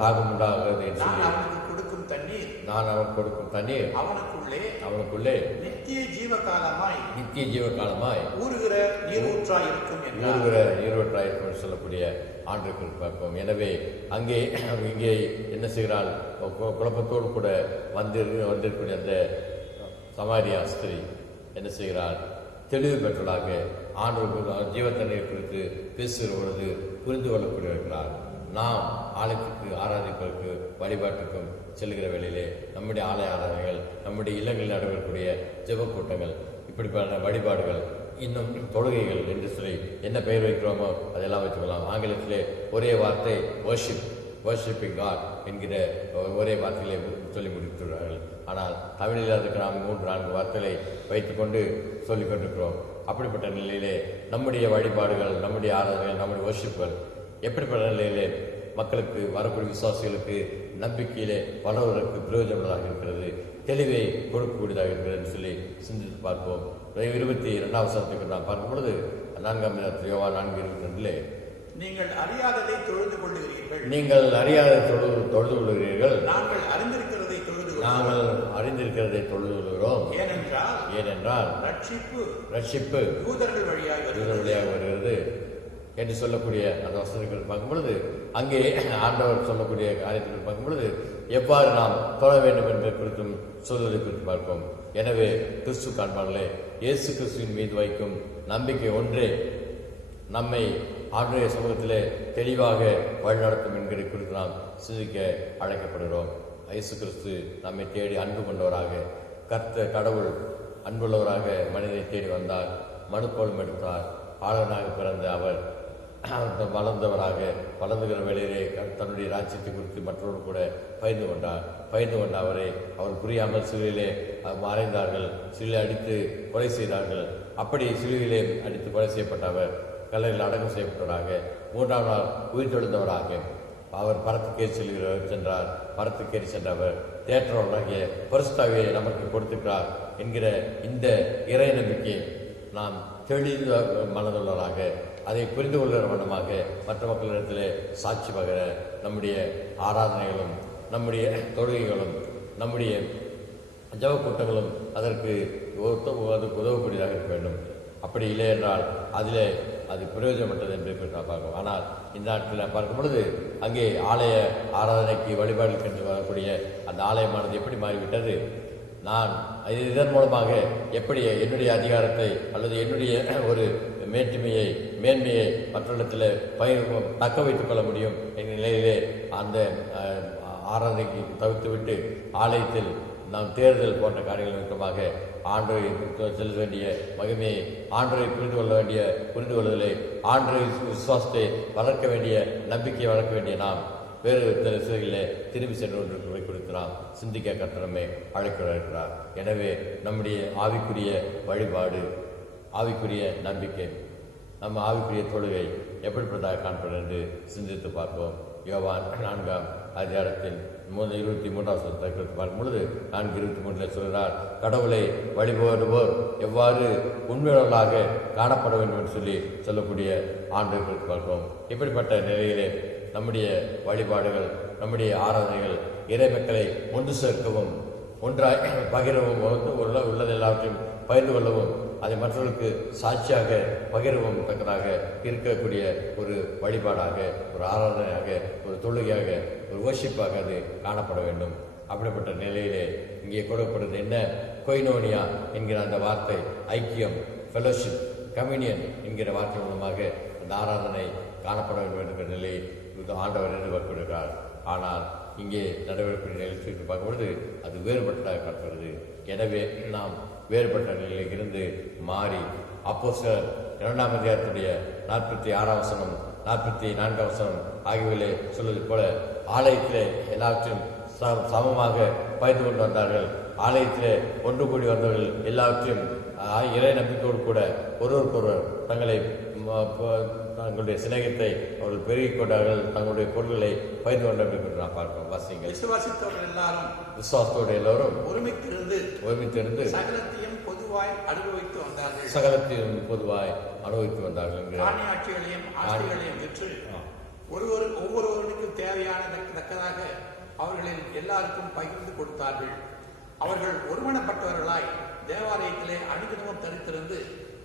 தாகம் உண்டாகிறது என்று சொல்லி நான் அவனுக்கு கொடுக்கும் தண்ணீர் அவனுக்குள்ளே நித்திய ஜீவகாலமாய் ஊறுகிற நீரூற்றாய் இருக்கும் என்று சொல்லக்கூடிய ஆண்டுக்கு பார்ப்போம். எனவே இங்கே என்ன செய்கிறாள்? குழப்பத்தோடு கூட வந்திருக்கூடிய அந்த சமாரியா ஸ்திரீ என்ன செய்கிறாள்? தெளிவு பெற்றலாக ஆண்டவர் ஜீவத்தண்ணீர் குறித்து பேசுகிற பொழுது புரிந்து கொள்ளக்கூடியவர்களால் நாம் ஆலயத்துக்கு ஆராதிப்பதற்கு வழிபாட்டுக்கும் செல்கிற வேளையிலே நம்முடைய ஆலய ஆராதனைகள், நம்முடைய இல்லங்களில் நடைபெறக்கூடிய ஜெப கூட்டங்கள், இப்படிப்பட்ட வழிபாடுகள், இன்னும் தொழுகைகள் என்று சொல்லி என்ன பெயர் வைக்கிறோமோ அதெல்லாம் வைத்துக்கொள்ளலாம். ஆங்கிலத்திலே ஒரே வார்த்தை வர்ஷிப்பிங் காட் என்கிற ஒரே வார்த்தைகளை சொல்லி முடித்துள்ளார்கள். ஆனால் தமிழில் அதுக்கு நாம் 3-4 வார்த்தைகளை வைத்துக்கொண்டு சொல்லிக் கொண்டிருக்கிறோம். அப்படிப்பட்ட நிலையிலே நம்முடைய வழிபாடுகள், நம்முடைய ஆராதனைகள், நம்முடைய வர்ஷிப்புகள் எப்படிப்பட்ட நிலையிலே மக்களுக்கு, வரக்கூடிய விசுவாசிகளுக்கு நம்பிக்கையிலே வளர்வதற்கு பிரயோஜனமாக இருக்கிறது, தெளிவை கொடுக்கக்கூடியதாக இருக்கிறது என்று சொல்லி சிந்தித்து பார்ப்போம். 22ஆம் வசனத்துக்கு நாம் பார்க்கும் பொழுது 4ஆம் அதிகாரத்தில் யோவான் 4:22 நீங்கள் அறியாததை தொழுது கொள்ளுகிறீர்கள், நாங்கள் அறிந்திருக்கிறதை தொழுது கொள்கிறோம். ஏனென்றால் ரட்சிப்பு யூதர்கள் வழியாக வருகிறது என்று சொல்லக்கூடிய அந்த வசனங்கள் பார்க்கும் பொழுது அங்கே ஆண்டவர் சொல்லக்கூடிய காரியத்தை பார்க்கும் பொழுது எவ்வாறு நாம் தொழ வேண்டும் என்பதை குறித்தும் சொல்வதை குறித்து பார்ப்போம். எனவே கிறிஸ்து காண்பார்களே, இயேசு கிறிஸ்துவின் மீது வைக்கும் நம்பிக்கை ஒன்றே நம்மை ஆண்டவருடைய சமூகத்திலே தெளிவாக வழிநடத்தும் என்கிற குறித்து நாம் சிந்திக்க அழைக்கப்படுகிறோம். இயேசு கிறிஸ்து நம்மை தேடி அன்பு கொண்டவராக, கடவுள் அன்புள்ளவராக மனிதனை தேடி வந்தார். மனுக்கோலம் எடுத்தார். ஆளனாக பிறந்த அவர் வளர்ந்தவராக வளர்ந்துகிற வேளையிலே தன்னுடைய ராஜ்யத்தை குறித்து மற்றவர்கள் கூட பகிர்ந்து கொண்ட அவரை அவர் புரியாமல் சிலுவையிலே மறைந்தார்கள். சிலுவை அடித்து கொலை செய்தார்கள். அப்படி சிலுவையிலே அடித்து கொலை செய்யப்பட்ட அவர் கல்லறையில் அடக்கம் செய்யப்பட்டவராக 3ஆம் நாள் உயிர் தெழுந்தவராக அவர் பரத்துக்கேறி சென்றார். பரத்துக்கேறி சென்றவர் தேற்றவராகிய பரிசுத்தாவியை நமக்கு கொடுத்திருக்கிறார் என்கிற இந்த இறை நம்பிக்கையை நாம் தெளிந்த மனதுள்ளவராக, அதை புரிந்து கொள்கிற வண்ணமாக மற்ற மக்களிடத்திலே சாட்சி பகர நம்முடைய ஆராதனைகளும் நம்முடைய தொழுகைகளும் நம்முடைய ஜப கூட்டங்களும் அதற்கு உதவக்கூடியதாக இருக்க வேண்டும். அப்படி இல்லை என்றால் அதிலே அது பிரயோஜனப்பட்டது என்று நான் பார்க்கிறோம். ஆனால் இந்த நாட்களில் பார்க்கும் பொழுது அங்கே ஆலய ஆராதனைக்கு வழிபாடுகள் சென்று வரக்கூடிய அந்த ஆலயமானது எப்படி மாறிவிட்டது? நான் இதன் மூலமாக எப்படி என்னுடைய அதிகாரத்தை அல்லது என்னுடைய ஒரு மேன்மையை மற்றவர்களிடத்தில் தக்க வைத்துக் கொள்ள முடியும் என்ற நிலையிலே அந்த ஆராதனைக்கு தவிர்த்துவிட்டு ஆலயத்தில் நாம் தேர்தல் போன்ற காரியங்கள் நிமித்தமாக ஆண்டவரை செல்ல வேண்டிய மகிமையை, ஆண்டவரை புரிந்து கொள்வதிலே, ஆண்டவரை விசுவாசத்தை வளர்க்க வேண்டிய, நம்பிக்கையை வளர்க்க வேண்டிய நாம் வேறு சிலைகளிலே திரும்பி சென்று ஒன்று குறித்து நாம் சிந்திக்க கட்டணமே அழைக்கிறார். எனவே நம்முடைய ஆவிக்குரிய வழிபாடு, ஆவிக்குரிய நம்பிக்கை, நம்ம ஆவிக்குரிய தொழுகை எப்படிப்பட்டதாக காண்பது என்று சிந்தித்து பார்ப்போம். யோவான் 4ஆம் அதிகாரத்தின் 23ஆம் குறித்து பார்க்கும் பொழுது 4:23 சொல்கிறார், கடவுளை வழிபடுவோர் எவ்வாறு உண்மையுள்ளவர்களாக காணப்பட வேண்டும் என்று சொல்லக்கூடிய ஆண்டு குறித்து பார்ப்போம். இப்படிப்பட்ட நிலையிலே நம்முடைய வழிபாடுகள், நம்முடைய ஆராதனைகள் இறை மக்களை ஒன்று சேர்க்கவும், ஒன்றாய் பகிரவும், உள்ளது எல்லாவற்றையும் பகிர்ந்து கொள்ளவும், அதை மற்றவர்களுக்கு சாட்சியாக பகிரவும் தக்கதாக இருக்கக்கூடிய ஒரு வழிபாடாக, ஒரு ஆராதனையாக, ஒரு தொழுகையாக, ஒரு வர்ஷிப்பாக அது காணப்பட வேண்டும். அப்படிப்பட்ட நிலையிலே இங்கே கொடுக்கப்படுறது என்ன? கொய்னோனியா என்கிற அந்த வார்த்தை, ஐக்கியம், ஃபெலோஷிப், கம்யூனியன் என்கிற வார்த்தை மூலமாக அந்த ஆராதனை காணப்பட வேண்டும் என்கிற நிலையை ஆண்டவர் எதிர்பார்க்கிறார். ஆனால் இங்கே நடைபெறக்கூடிய நிகழ்ச்சிக்கு பார்க்கும்பொழுது அது வேறுபட்டதாக காட்டுகிறது. எனவே நாம் வேறுபட்ட நிலையில் இருந்து மாறி அப்போஸ்தலர் 2ஆம் அதிகாரத்துடைய 46ஆம் வசனம், 44ஆம் வசனம் ஆகியவையிலே சொல்வது போல ஆலயத்திலே எல்லாவற்றையும் சமமாக பகிர்ந்து கொண்டு வந்தார்கள். ஆலயத்திலே ஒன்று கூடி வந்தவர்கள் எல்லாவற்றையும் இறை நம்பிக்கையோடு கூட ஒருவருக்கொருவர் தங்களுடைய சிநேகத்தை அவர்கள் பெருகிக் கொண்டார்கள். தங்களுடைய பொருள்களை பகிர்ந்து கொண்டார்கள் என்று நாம் பார்க்கிறோம். வாசிங்கள். விசுவாசத்தோடு எல்லோரும் ஒருமித்திருந்து சகலத்தையும் பொதுவாய் அனுபவித்து வந்தார்கள். ஒவ்வொருவருக்கும் தேவையானதற்காக அவர்களில் எல்லாருக்கும் பகிர்ந்து கொடுத்தார்கள். அவர்கள் ஒருமனப்பட்டவர்களாய் தேவாலயத்திலே அனுதினமும் தரித்திருந்து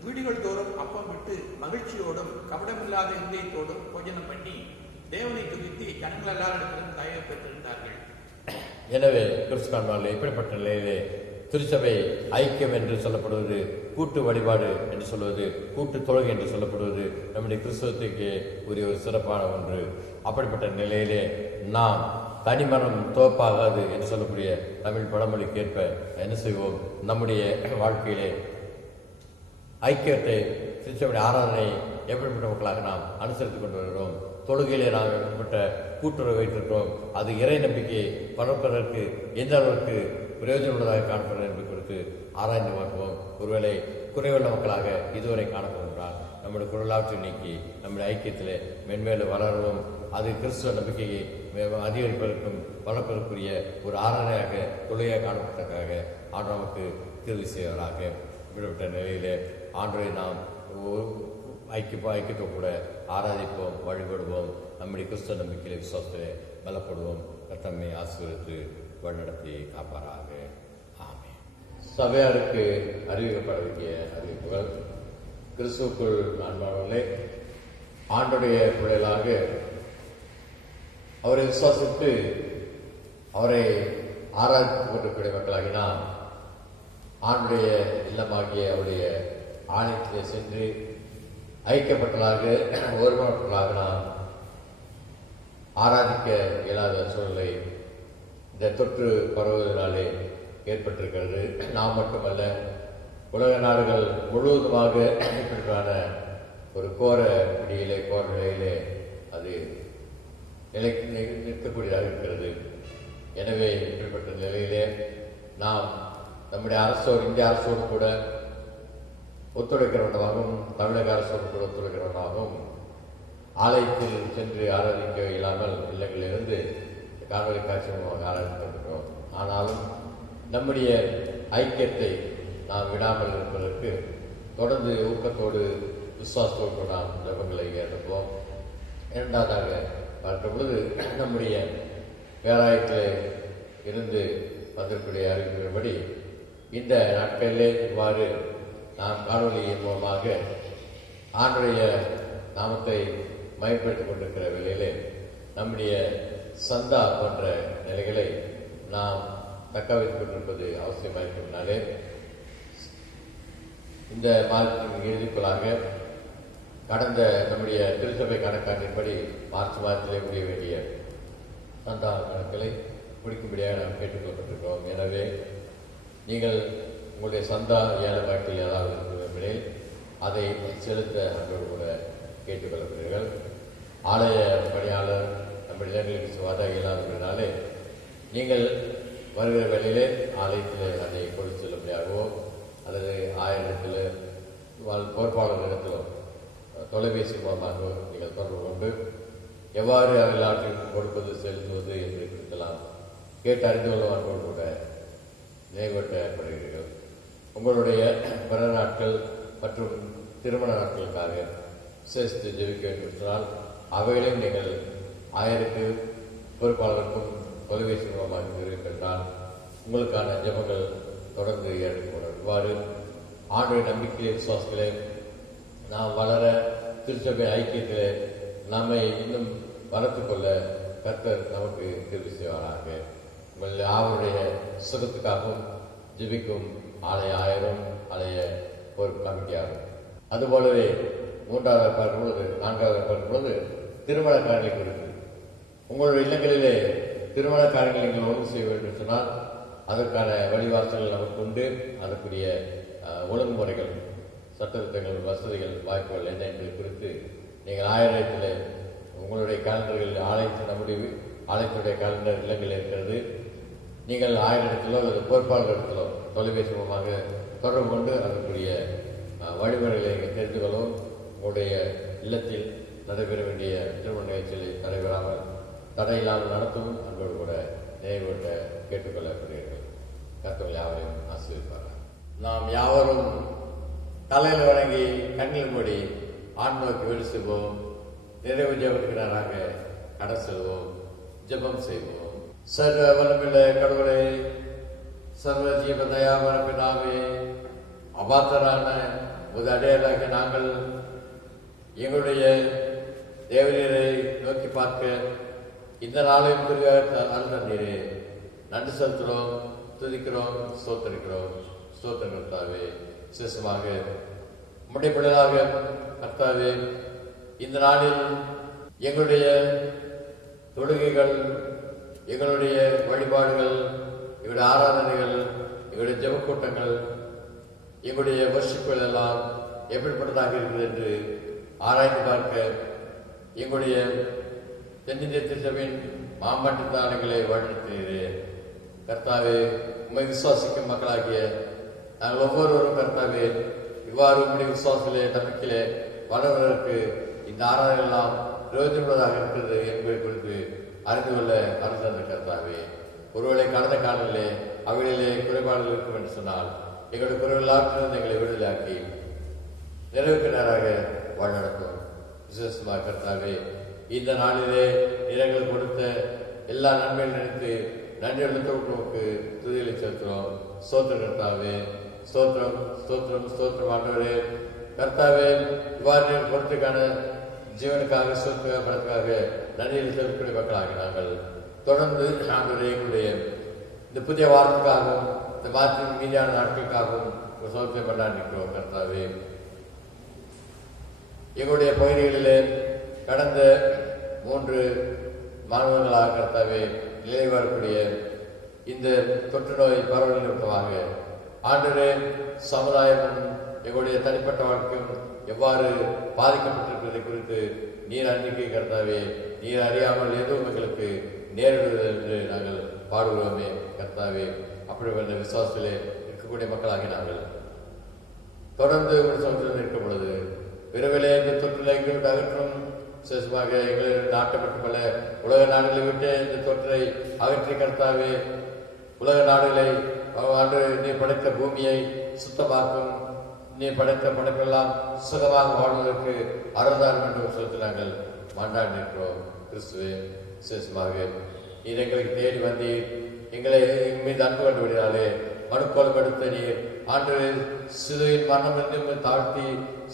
வீடுகள் தோறும் அப்பம் விட்டு மகிழ்ச்சியோடும் கபடமில்லாத இதயத்தோடும் போஜனம் பண்ணி தேவனை துதித்து ஜனங்கள் எல்லாரிடத்திலும் தயவு பெற்றிருந்தார்கள். எனவே கிறிஸ்துவானிலே இப்படிப்பட்ட நிலையிலே திருச்சபை ஐக்கியம் என்று சொல்லப்படுவது, கூட்டு வழிபாடு என்று சொல்வது, கூட்டு தொழுகை என்று சொல்லப்படுவது நம்முடைய கிறிஸ்தவத்துக்கு உரிய ஒரு சிறப்பான ஒன்று. அப்படிப்பட்ட நிலையிலே நாம் தனிமரம் தோப்பாகாது என்று சொல்லக்கூடிய தமிழ் பழமொழிக்கு ஏற்ப என்ன செய்வோம்? நம்முடைய வாழ்க்கையிலே ஐக்கியத்தை, திருச்சபை ஆராதனை எப்படிப்பட்ட மக்களாக நாம் அனுசரித்துக் கொண்டு வருகிறோம். தொழுகையிலே நாம் எப்படிப்பட்ட கூட்டுறவு வைத்திருக்கிறோம். அது இறை நம்பிக்கையை வளர்ப்பதற்கு எந்த அளவிற்கு பிரயோஜனம் உள்ளதாக காணப்படுகிறது என்பது குறித்து ஆராய்ந்து பார்ப்போம். ஒருவேளை குறைவுள்ள மக்களாக இதுவரை காணப்படுகிறார். நம்முடைய குரலாற்றை நீக்கி நம்முடைய ஐக்கியத்திலே மென்மேலும் வளரவும், அது கிறிஸ்துவ நம்பிக்கையை அதிகரிப்பதற்கும் வளர்ப்பதற்குரிய ஒரு ஆராதனையாக தொழுகையாக காணப்பட்டதாக ஆண்டு நமக்கு தீர்வு செய்வதாக. இப்படிப்பட்ட நிலையிலே ஆண்டவரை நாம் ஐக்கியத்தை கூட ஆராதிப்போம், வழிபடுவோம். நம்முடைய கிறிஸ்தவ நம்பிக்கையிலே விசுவாசத்திலே பலப்படுவோம். கர்த்தரை ஆசீர்வதித்து வழிநடத்தி காப்பாராக. ஆமென். சபையாருக்கு அறிவிக்கப்பட வேண்டிய அறிவிப்புகள். கிறிஸ்துவுக்குள் அன்பானவர்களே, ஆண்டவருடைய பிள்ளைகளாக அவரை விசுவாசித்து அவரை ஆராதித்து கொண்டிருக்கிற மக்களாகினால் ஆண்டுடைய இல்லமாகிய அவருடைய ஆலயத்திலே சென்று ஐக்கியப்பட்டதாக ஒருமனப்பட்டதாக நாம் ஆராதிக்க இயலாத சூழ்நிலை இந்த தொற்று பரவுவதனாலே ஏற்பட்டிருக்கிறது. நாம் மட்டுமல்ல, உலக நாடுகள் முழுவதுமாக இப்படிக்கான ஒரு கோர பிடியிலே, கோர நிலையிலே அது நிற்கக்கூடியதாக இருக்கிறது. எனவே இப்படிப்பட்ட நிலையிலே நாம் நம்முடைய அரசோடு, இந்திய அரசோடு கூட ஒத்துழைக்கிறவனாகவும், தமிழக அரசோடு கூட ஒத்துழைக்கிறவனாகவும் ஆலயத்தில் சென்று ஆராதிக்க இல்லாமல் இல்லங்களிலிருந்து காணொலி காட்சி மூலமாக ஆராதித்திருக்கிறோம். ஆனாலும் நம்முடைய ஐக்கியத்தை நாம் விடாமல் இருப்பதற்கு தொடர்ந்து ஊக்கத்தோடு, விசுவாசத்தோடு நாம் ஜபங்களை ஏற்போம். இரண்டாவதாக பார்க்கிற பொழுது, நம்முடைய வேலாயத்தில் இருந்து வந்திருக்கூடிய அறிவிப்பின்படி இந்த நாட்களிலே இவ்வாறு நாம் காணொலியின் மூலமாக ஆண்டுடைய நாமத்தை மயப்படுத்திக் கொண்டிருக்கிற வேளையிலே நம்முடைய சந்தா போன்ற நிலைகளை நாம் தக்க வைத்துக் கொண்டிருப்பது அவசியமாயிருக்கிறதுனாலே இந்த மாதத்தின் இறுதிக்குள்ளாக கடந்த நம்முடைய திருச்சபை கணக்காட்டின்படி மார்ச் மாதத்திலே முடிய வேண்டிய சந்தா கணக்குகளை முடிக்கும்படியாக நாம் கேட்டுக்கொண்டிருக்கிறோம். எனவே நீங்கள் உங்களுடைய சந்தா ஏலப்பாட்டில் ஏதாவது இருக்கிறீர்கள், அதை செலுத்த அன்றோடு கூட கேட்டுக்கொள்ளப்படுகிறீர்கள். ஆலய பணியாளர் நம்முடைய இடங்களுக்கு வர இயலாதனாலே நீங்கள் வருகிற வேளையிலே ஆலயத்தில் அதை கொண்டு செல்லும்படியாகவோ அல்லது ஆயிரத்தில் பொறுப்பாளர்களிடத்திலோ தொலைபேசி மூலமாக நீங்கள் தொடர்பு கொண்டு எவ்வாறு அவர்களாற்றிற்கு கொடுப்பது, செலுத்துவது என்று குறித்தெல்லாம் கேட்டு அறிந்து கொள்வார்களோடு கூட நினைவூட்டப்படுகிறீர்கள். உங்களுடைய பிறந்த நாட்கள் மற்றும் திருமண நாட்களுக்காக சேர்த்து ஜெபிக்க வேண்டும் சொன்னால் அவைகளையும் நீங்கள் ஆயிரத்து பொறுப்பாளருக்கும் தொலைபேசி மூலமாக தெரிவிக்கின்றால் உங்களுக்கான ஜெபங்கள் தொடர்ந்து ஏற்படும். இவ்வாறு ஆண்டுடைய நம்பிக்கையிலே, விசுவாசத்திலே நாம் வளர, திருச்சபை ஐக்கியத்திலே நம்மை இன்னும் வளர்த்துக் கொள்ள கர்த்தர் நமக்கு திருவி செய்வாராக. உங்கள் அவருடைய சுகத்துக்காகவும் ஜெபிக்கும் ஆலய ஆயிரம் ஆலய பொறுப்பு நம்பிக்கையாகும். அதுபோலவே மூன்றாவது பார்க்கும் பொழுது, நான்காவது பார்க்கும் பொழுது திருமண காரியங்கள் குறித்து உங்களுடைய இல்லங்களிலே திருமண காரியங்களை நீங்கள் ஒழுங்கு செய்ய வேண்டும் சொன்னால் அதற்கான வழிவாசல்கள் நமக்கு உண்டு. அதற்குரிய ஒழுங்குமுறைகள், சட்டத்திட்டங்கள், வசதிகள், வாய்ப்புகள் என்ன என்பது குறித்து நீங்கள் ஆலயத்தில் உங்களுடைய காலண்டர்கள், ஆலயத்தில் நம்முடைய ஆலயத்துடைய காலண்டர் இல்லங்கள் இருக்கிறது. நீங்கள் ஆயிரத்திலோ அல்லது பொறுப்பாளர்களிடத்திலோ தொலைபேசி மூலமாக தொடர்பு கொண்டு அதற்குரிய வழிமுறைகளை தெரிந்து கொள்ளவும், உங்களுடைய இல்லத்தில் நடைபெற வேண்டிய திருமண நிகழ்ச்சிகளை நடைபெறாமல் தடையில்லாமல் நடத்தவும் அன்போடு கூட நினைவூட்ட கேட்டுக்கொள்ளப்படுகிறீர்கள். கர்த்தர் யாவரையும் ஆசீர்வதிப்பார்கள். நாம் யாவரும் தலையில் வணங்கி கண்ணில் மூடி ஆண் நோக்கி வெளி செல்வோம். நிறைவு ஜெபத்தினராக கடை செல்வோம், ஜெபம் செய்வோம். சர்வ வல்லமையுள்ள கடவுளே, சர்வ ஜீவதயாபர பிதாவே, அபாத்தரான ஒரு அடையாளாக நாங்கள் எங்களுடைய தேவநீரை நோக்கி பார்க்க இந்த நாளையும் தந்தீரே நன்றி செலுத்துகிறோம், துதிக்கிறோம், ஸ்தோத்தரிக்கிறோம். ஸ்தோத்திரம் கர்த்தாவே. விசேஷமாக முடிப்படையாக கர்த்தாவே, இந்த நாளில் எங்களுடைய தொழுகைகள், எங்களுடைய வழிபாடுகள், எங்களுடைய ஆராதனைகள், எங்களுடைய ஜெபக்கூட்டங்கள், எங்களுடைய வர்ஷிப்புகள் எல்லாம் எப்படிப்பட்டதாக இருக்கிறது என்று ஆராய்ந்து பார்க்க எங்களுடைய தென்னிந்திய திருச்சபையின் மாம்பட்ட தாளங்களை வழிநடத்துகிறேன். கர்த்தாவே, உண்மை விசுவாசிக்கும் மக்களாகிய நாங்கள் ஒவ்வொருவரும் கர்த்தாவே இவ்வாறு உங்களுடைய விசுவாசத்திலே, நம்பிக்கையிலே வளர்வதற்கு இந்த ஆராதனை எல்லாம் பிரயோஜனமுள்ளதாக இருக்கிறது என்பதை குறித்து அறிந்து கொள்ள அருந்த கர்த்தாவே, ஒருவேளை கடந்த காலங்களிலே அவைகளிலே குறைபாடுகள் இருக்கும் என்று சொன்னால் எங்களுடைய குறைவில்லாற்றிலிருந்து எங்களை விடுதலாக்கி நிறைவேற்றினராக வழிநடத்தும். விசேஷமாக கர்த்தாவே, இந்த நாளிலே நிறங்கள் கொடுத்த எல்லா நன்மைகள் நினைத்து நன்றி எழுத்தோக்கு துதிகளை செலுத்துகிறோம். ஸ்தோத்திரம் கர்த்தாவே, ஸ்தோத்திரம், ஸ்தோத்திரம், ஸ்தோத்திரம். ஆண்டவரே கர்த்தாவே, இவ்வாறு பொறுத்துக்கான ஜீவனுக்காக, சொத்துக்காக, பணத்துக்காக நன்றியில் செலுத்தக்கூடிய மக்களாக நாங்கள் தொடர்ந்து ஆண்டவரே எங்களுடைய இந்த புதிய வாரத்துக்காகவும் அந்த மாதத்தின் மீதியான நாட்களுக்காகவும் சோதனை கொண்டாடிக்கிறோம் கர்த்தாவே. எங்களுடைய பகுதிகளிலே கடந்த 3 மாதங்களாக கர்த்தாவே நிலை வரக்கூடிய இந்த தொற்று நோய் பரவல் நிமித்தமாக ஆண்டவரே சமுதாயமும் எங்களுடைய தனிப்பட்ட வாழ்க்கையும் எவ்வாறு பாதிக்கப்பட்டிருப்பதை குறித்து நீர் அறிக்கை கர்த்தாவே, நீர் அறியாமல் எதுவும் எங்களுக்கு நேரிடுவது என்று நாங்கள் பாடுகிறோமே கர்த்தாவே. அப்படிப்பட்ட விசுவாசத்திலே இருக்கக்கூடிய மக்களாகி நாங்கள் தொடர்ந்து சமுதாயம் இருக்கும் பொழுது விரைவிலே இந்த தொற்றில் எங்களுக்கு அகற்றும் விசேஷமாக எங்கள் நாட்டை மட்டுமல்ல உலக நாடுகளை விட்டு இந்த தொற்றை அகற்றி கர்த்தாவே உலக நாடுகளை ஆண்டு நீ படைத்த பூமியை சுத்தமாக்கும், நீ படைத்த படைப்பெல்லாம் சுகமாக வாழ்வதற்கு அருள்தாரம் என்று சொல்லி நாங்கள் மன்றாடி நிற்கிறோம். கிறிஸ்துவே விசேஷமாக நீர் எங்களுக்கு தேடி வந்தீர், எங்களை எங்கள் மீது அன்பு கொண்டு விடுகிறாலே மனுக்கோலம் எடுத்த நீர் ஆண்டு சிலுவையின் மரணம் என்று தாழ்த்தி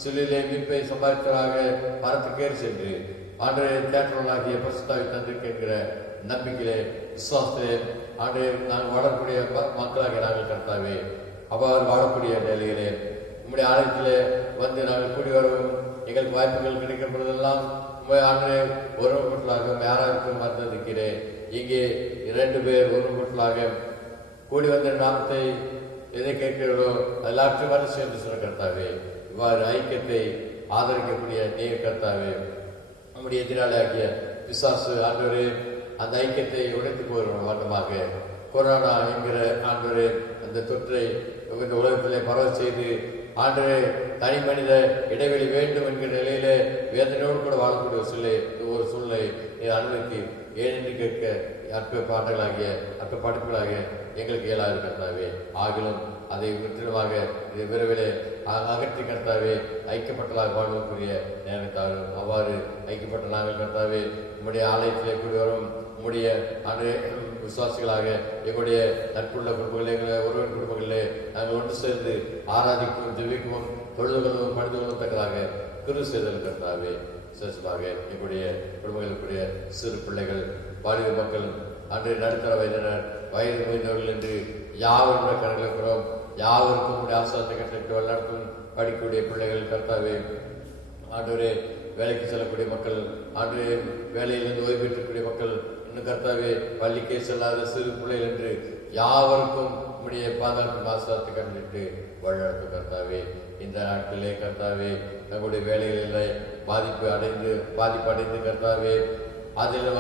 சிலுவிலே மீட்பை சம்பாதித்தவராக மரத்துக்கேறி சென்று ஆண்டு தேற்றலாகிய பரிசுத்தாவை தந்திருக்கின்ற நம்பிக்கையிலே விசுவாசத்திலே ஆண்டு நாங்கள் வாழக்கூடிய மக்களாக நாங்கள் கர்த்தாவே அவ்வாறு வாழக்கூடிய நிலையிலே உங்களுடைய ஆலயத்திலே வந்து நாங்கள் கூடி வரவும் எங்களுக்கு வாய்ப்புகள் கிடைக்கும் பொழுதெல்லாம் ஆண்டு ஒருவர்களாக யாராருக்கு மறந்திருக்கிறேன். இங்கே 2 பேர் ஒருவர்களாக கூடி வந்த நாமத்தை எதை கேட்கிறோ எல்லாத்தையும் வந்து சேர்ந்து சொல்ல கர்த்தாவே. இவ்வாறு ஐக்கியத்தை ஆதரிக்கக்கூடிய நீர் கர்த்தாவே நம்முடைய எதிராளியாகிய பிசாசு ஆண்டவரே அந்த ஐக்கியத்தை உடைத்து போகிற வண்ணமாக கொரோனா என்கிற ஆண்டவரே அந்த தொற்றை இந்த உலகத்திலே பரவ செய்து ஆண்டவரே தனி மனித இடைவெளி வேண்டும் என்கிற நிலையிலே வேதனையோடு கூட வாழக்கூடிய ஒரு சூழ்நிலை அனுமதி ஏனென்று கேட்க அற்ப பாடங்களாகிய அற்ப படிப்புகளாகிய எங்களுக்கு இயலாது கர்த்தாவே. ஆகிலும் அதை முற்றிலுமாக விரைவிலே அகற்றி கர்த்தாவே ஐக்கியப்பட்டதாக வாழ்வதற்குரிய நேரத்தாரும் அவ்வாறு ஐக்கியப்பட்ட நாங்கள் கர்த்தாவே உம்முடைய ஆலயத்திலே கூடி வரும் உம்முடைய அன்று விசுவாசிகளாக எங்களுடைய நட்புள்ள குடும்பங்களே எங்களுடைய ஒருவன் குடும்பங்களிலே நாங்கள் ஒன்று சேர்ந்து ஆராதிக்கவும் ஜெபிக்கவும் தொழுதுகளும் படித்து கொள்ளத்தக்கதாக கிரு செய்தல் கர்த்தாவே. விசேஷமாக எங்களுடைய குடும்பங்களுக்குரிய சிறு பிள்ளைகள் வாலிப மக்கள் அன்று நடுத்தர வயதினர் வயது முதிர்ந்தவர்கள் என்று யாவருடைய கணக்கில் யாவருக்கும் ஆசாரத்தை கட்டளை வழிநடத்தும் படிக்கக்கூடிய பிள்ளைகள் கர்த்தாவே. ஆண்டவரே வேலைக்கு செல்லக்கூடிய மக்கள், ஆண்டு வேலையிலிருந்து ஓய்வு பெற்றக்கூடிய மக்கள், இன்னும் கர்த்தாவே பள்ளிக்கே செல்லாத சிறு பிள்ளைகள் என்று யாவருக்கும் உம்முடைய பாதுகாப்பு ஆசாரத்தை கண்டிட்டு வழிநடத்தும் கர்த்தாவே. இந்த நாட்களிலே கர்த்தாவே நம்முடைய வேலைகளில் பாதிப்பு அடைந்து கர்த்தாவே அதில்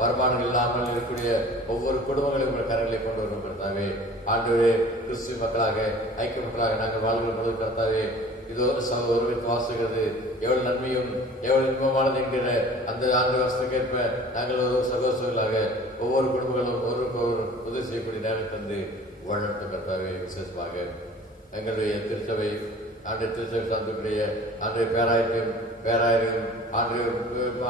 வருமானம் இல்லாமல் இருக்கக்கூடிய ஒவ்வொரு குடும்பங்களையும் உங்கள் கரங்களை கொண்டு வரும் கர்த்தாவே. ஆண்டவரே கிறிஸ்துவ மக்களாக ஐக்கிய மக்களாக நாங்கள் வாழ்கிற பொழுது கர்த்தாவே இதோ ஒருவருக்கு வாசிக்கிறது எவ்வளவு நன்மையும் எவ்வளவு இன்பமானது என்கிற அந்த ஆண்டு வருஷத்துக்கேற்ப நாங்கள் ஒரு சகோதரர்களாக ஒவ்வொரு குடும்பங்களும் ஒருவருக்கு ஒரு உதவி செய்யக்கூடிய நேரம் தந்து வழிநடத்தும் கர்த்தாவே. விசேஷமாக எங்களுடைய திருச்சபை ஆண்டு திருச்சபை சார்ந்தக்கூடிய ஆண்டு பேராயரையும் ஆண்டு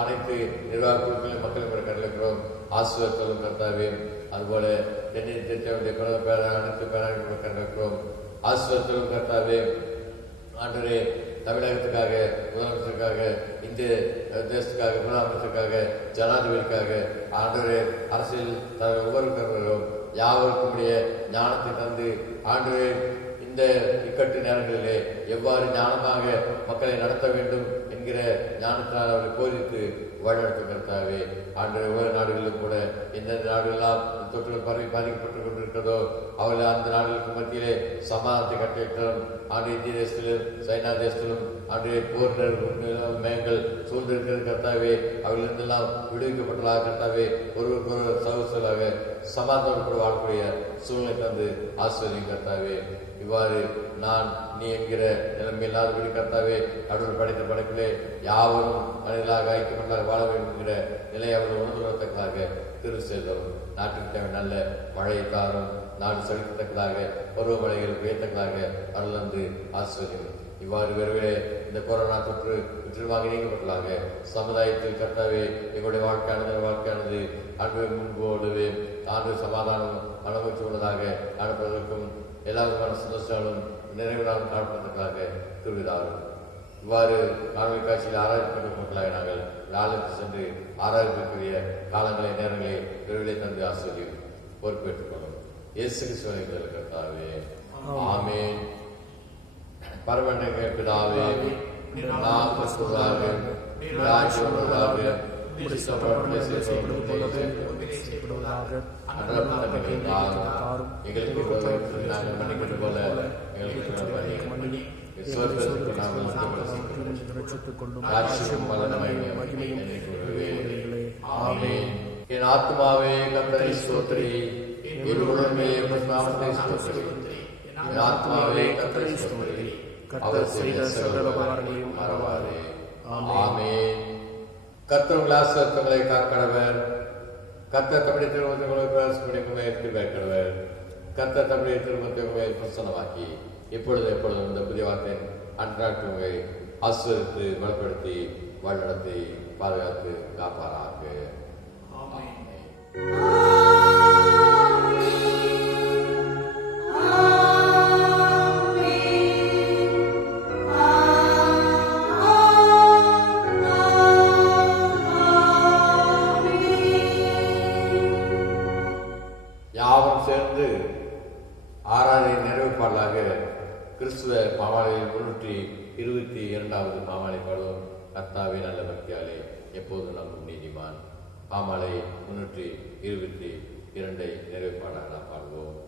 அனைத்து நிர்வாக குழுக்களையும் மக்களும் கடலுக்கிறோம் ஆசிரியர்களும் கர்த்தாவே. அதுபோல தென்னை திருச்சபையுடைய அனைத்து பேராயர்களும் கடலுக்கிறோம் ஆசிரியர்களும் கர்த்தாவே. ஆண்டவரே தமிழகத்துக்காக முதலமைச்சருக்காக இந்திய தேசத்துக்காக பிரதமருக்காக ஜனாதிபதிக்காக ஆண்டவரே அரசியல் ஒவ்வொருவரும் யாவருக்கும் ஞானத்தை தந்து ஆண்டவரே இந்த இக்கட்டு நேரங்களிலே எவ்வாறு ஞானமாக மக்களை நடத்த வேண்டும் என்கிற ஞானத்தினால் அவர்கள் கோரித்து வழிநடத்தும் கர்த்தாவே. ஆண்டு ஒவ்வொரு நாடுகளிலும் கூட எந்தெந்த நாடுகளெல்லாம் தொற்றுகள் பரவி பாதிக்கப்பட்டுக் கொண்டிருக்கிறதோ அவர்கள் அந்த நாடுகளுக்கு மத்தியிலே சமாதானத்தை கட்டிவிட்டோம். ஆண்டு இந்திய தேசத்திலும் சைனா தேசத்திலும் ஆண்டு போர் மேகங்கள் சூழ்ந்திருக்கிறது கர்த்தாவே. அவர்களிருந்தெல்லாம் விடுவிக்கப்பட்டதாக கர்த்தாவே ஒருவருக்கு சகோதரர்களாக சமாதானம் கூட வாழக்கூடிய சூழ்நிலை தந்து ஆசிரியம் கர்த்தாவே. இவ்வாறு நான் நீ என்கிற நிலைமை இல்லாதபடி கர்த்தாவே அவர்கள் படைத்த படைப்பிலே யாவரும் மனிதர்களாக ஐக்கியப்பட்டதாக வாழ வேண்டும் என்கிற நிலையை அவர்கள் உணர்ந்து வரத்தக்கதாக திரு செய்தோம். நாட்டுக்கு தேவை நல்ல மழையை தாரும், நாடு செழிக்கத்தக்கதாக பருவமழைகள் உயர்த்தக்கதாக அருள் வந்து ஆசிரியம். இவ்வாறு விரைவிலே இந்த கொரோனா தொற்று முற்றிலுமாக நீக்கப்பட்டதாக சமுதாயத்தில் கர்த்தாவே எங்களுடைய வாழ்க்கையானது அன்பு முன்போடுவே ஆண்டு சமாதானம் அனுபவித்து உள்ளதாக நடப்பதற்கும் எல்லா விதமான சந்தோஷங்களும் நிறைவு நாளும் காணப்படுவதற்காக திருவிழாவும். இவ்வாறு காணொலி காட்சியில் ஆராய்ச்சி மக்களாக நாங்கள் ஆலயத்தில் சென்று ஆராய்ச்சிக்குரிய காலங்களை நேரங்களை விரைவிலே தந்து ஆசிரியம் பொறுப்பேற்றுக் கொள்ளும். இயேசு கிறிஸ்துவின் கர்த்தாவே ஆமென். பரமண்டல பிதாவே, நாம் கிறிஸ்துவாக ராஜ்யம் உள்ளதாக என் ஆத்மாவே கர்த்தரை ஸ்தோத்திரி, என் உடம்பே உமது நாமத்தை ஸ்தோத்திரி. என் ஆத்மாவே கர்த்தரை ஸ்தோத்திரி, அவர் செய்த சகல உபகாரங்களையும் மறவாதே. ஆமென். கர்த்தர் உங்கள் ஆசீர்வாதங்களை காக்கடவர். கர்த்தர் தம்முடைய திருமுகங்களை பிரசன்னமாக்கி கர்த்தர் தம்முடைய திருமுகங்களை பிரசன்னமாக்கி இப்பொழுது எப்பொழுதும் இந்த புதிய வார்த்தையின் அன்றாட்டுகளை ஆசீர்வதித்து பலப்படுத்தி வழிநடத்தி பாதுகாத்து காப்பாராக. யாவரும் சேர்ந்து ஆராதனை நிறைவு பாடலாக கிறிஸ்துவ பாமாலையில் 322வது பாமாலை பாடுவோம். கர்த்தாவே நல்ல பக்தியாலே எப்போது நம்பும் நீதிமான். பாமாலை 322 நிறைவு பாடலாக பாடுவோம்.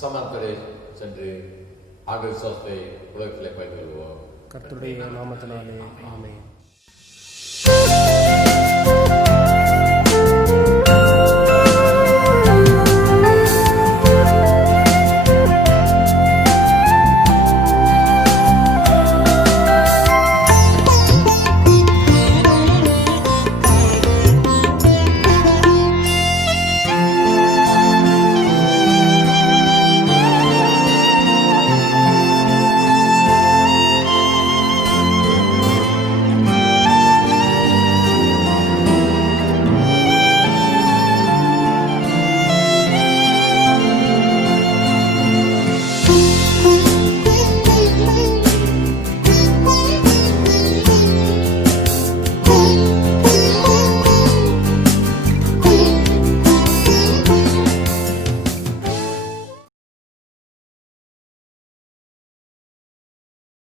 சமத்தரை சென்று ஆண்டு விசுவாசத்தை உலகத்திலே பயந்து கொள்வோம். கர்த்தருடைய நாமத்தினாலே ஆமென்.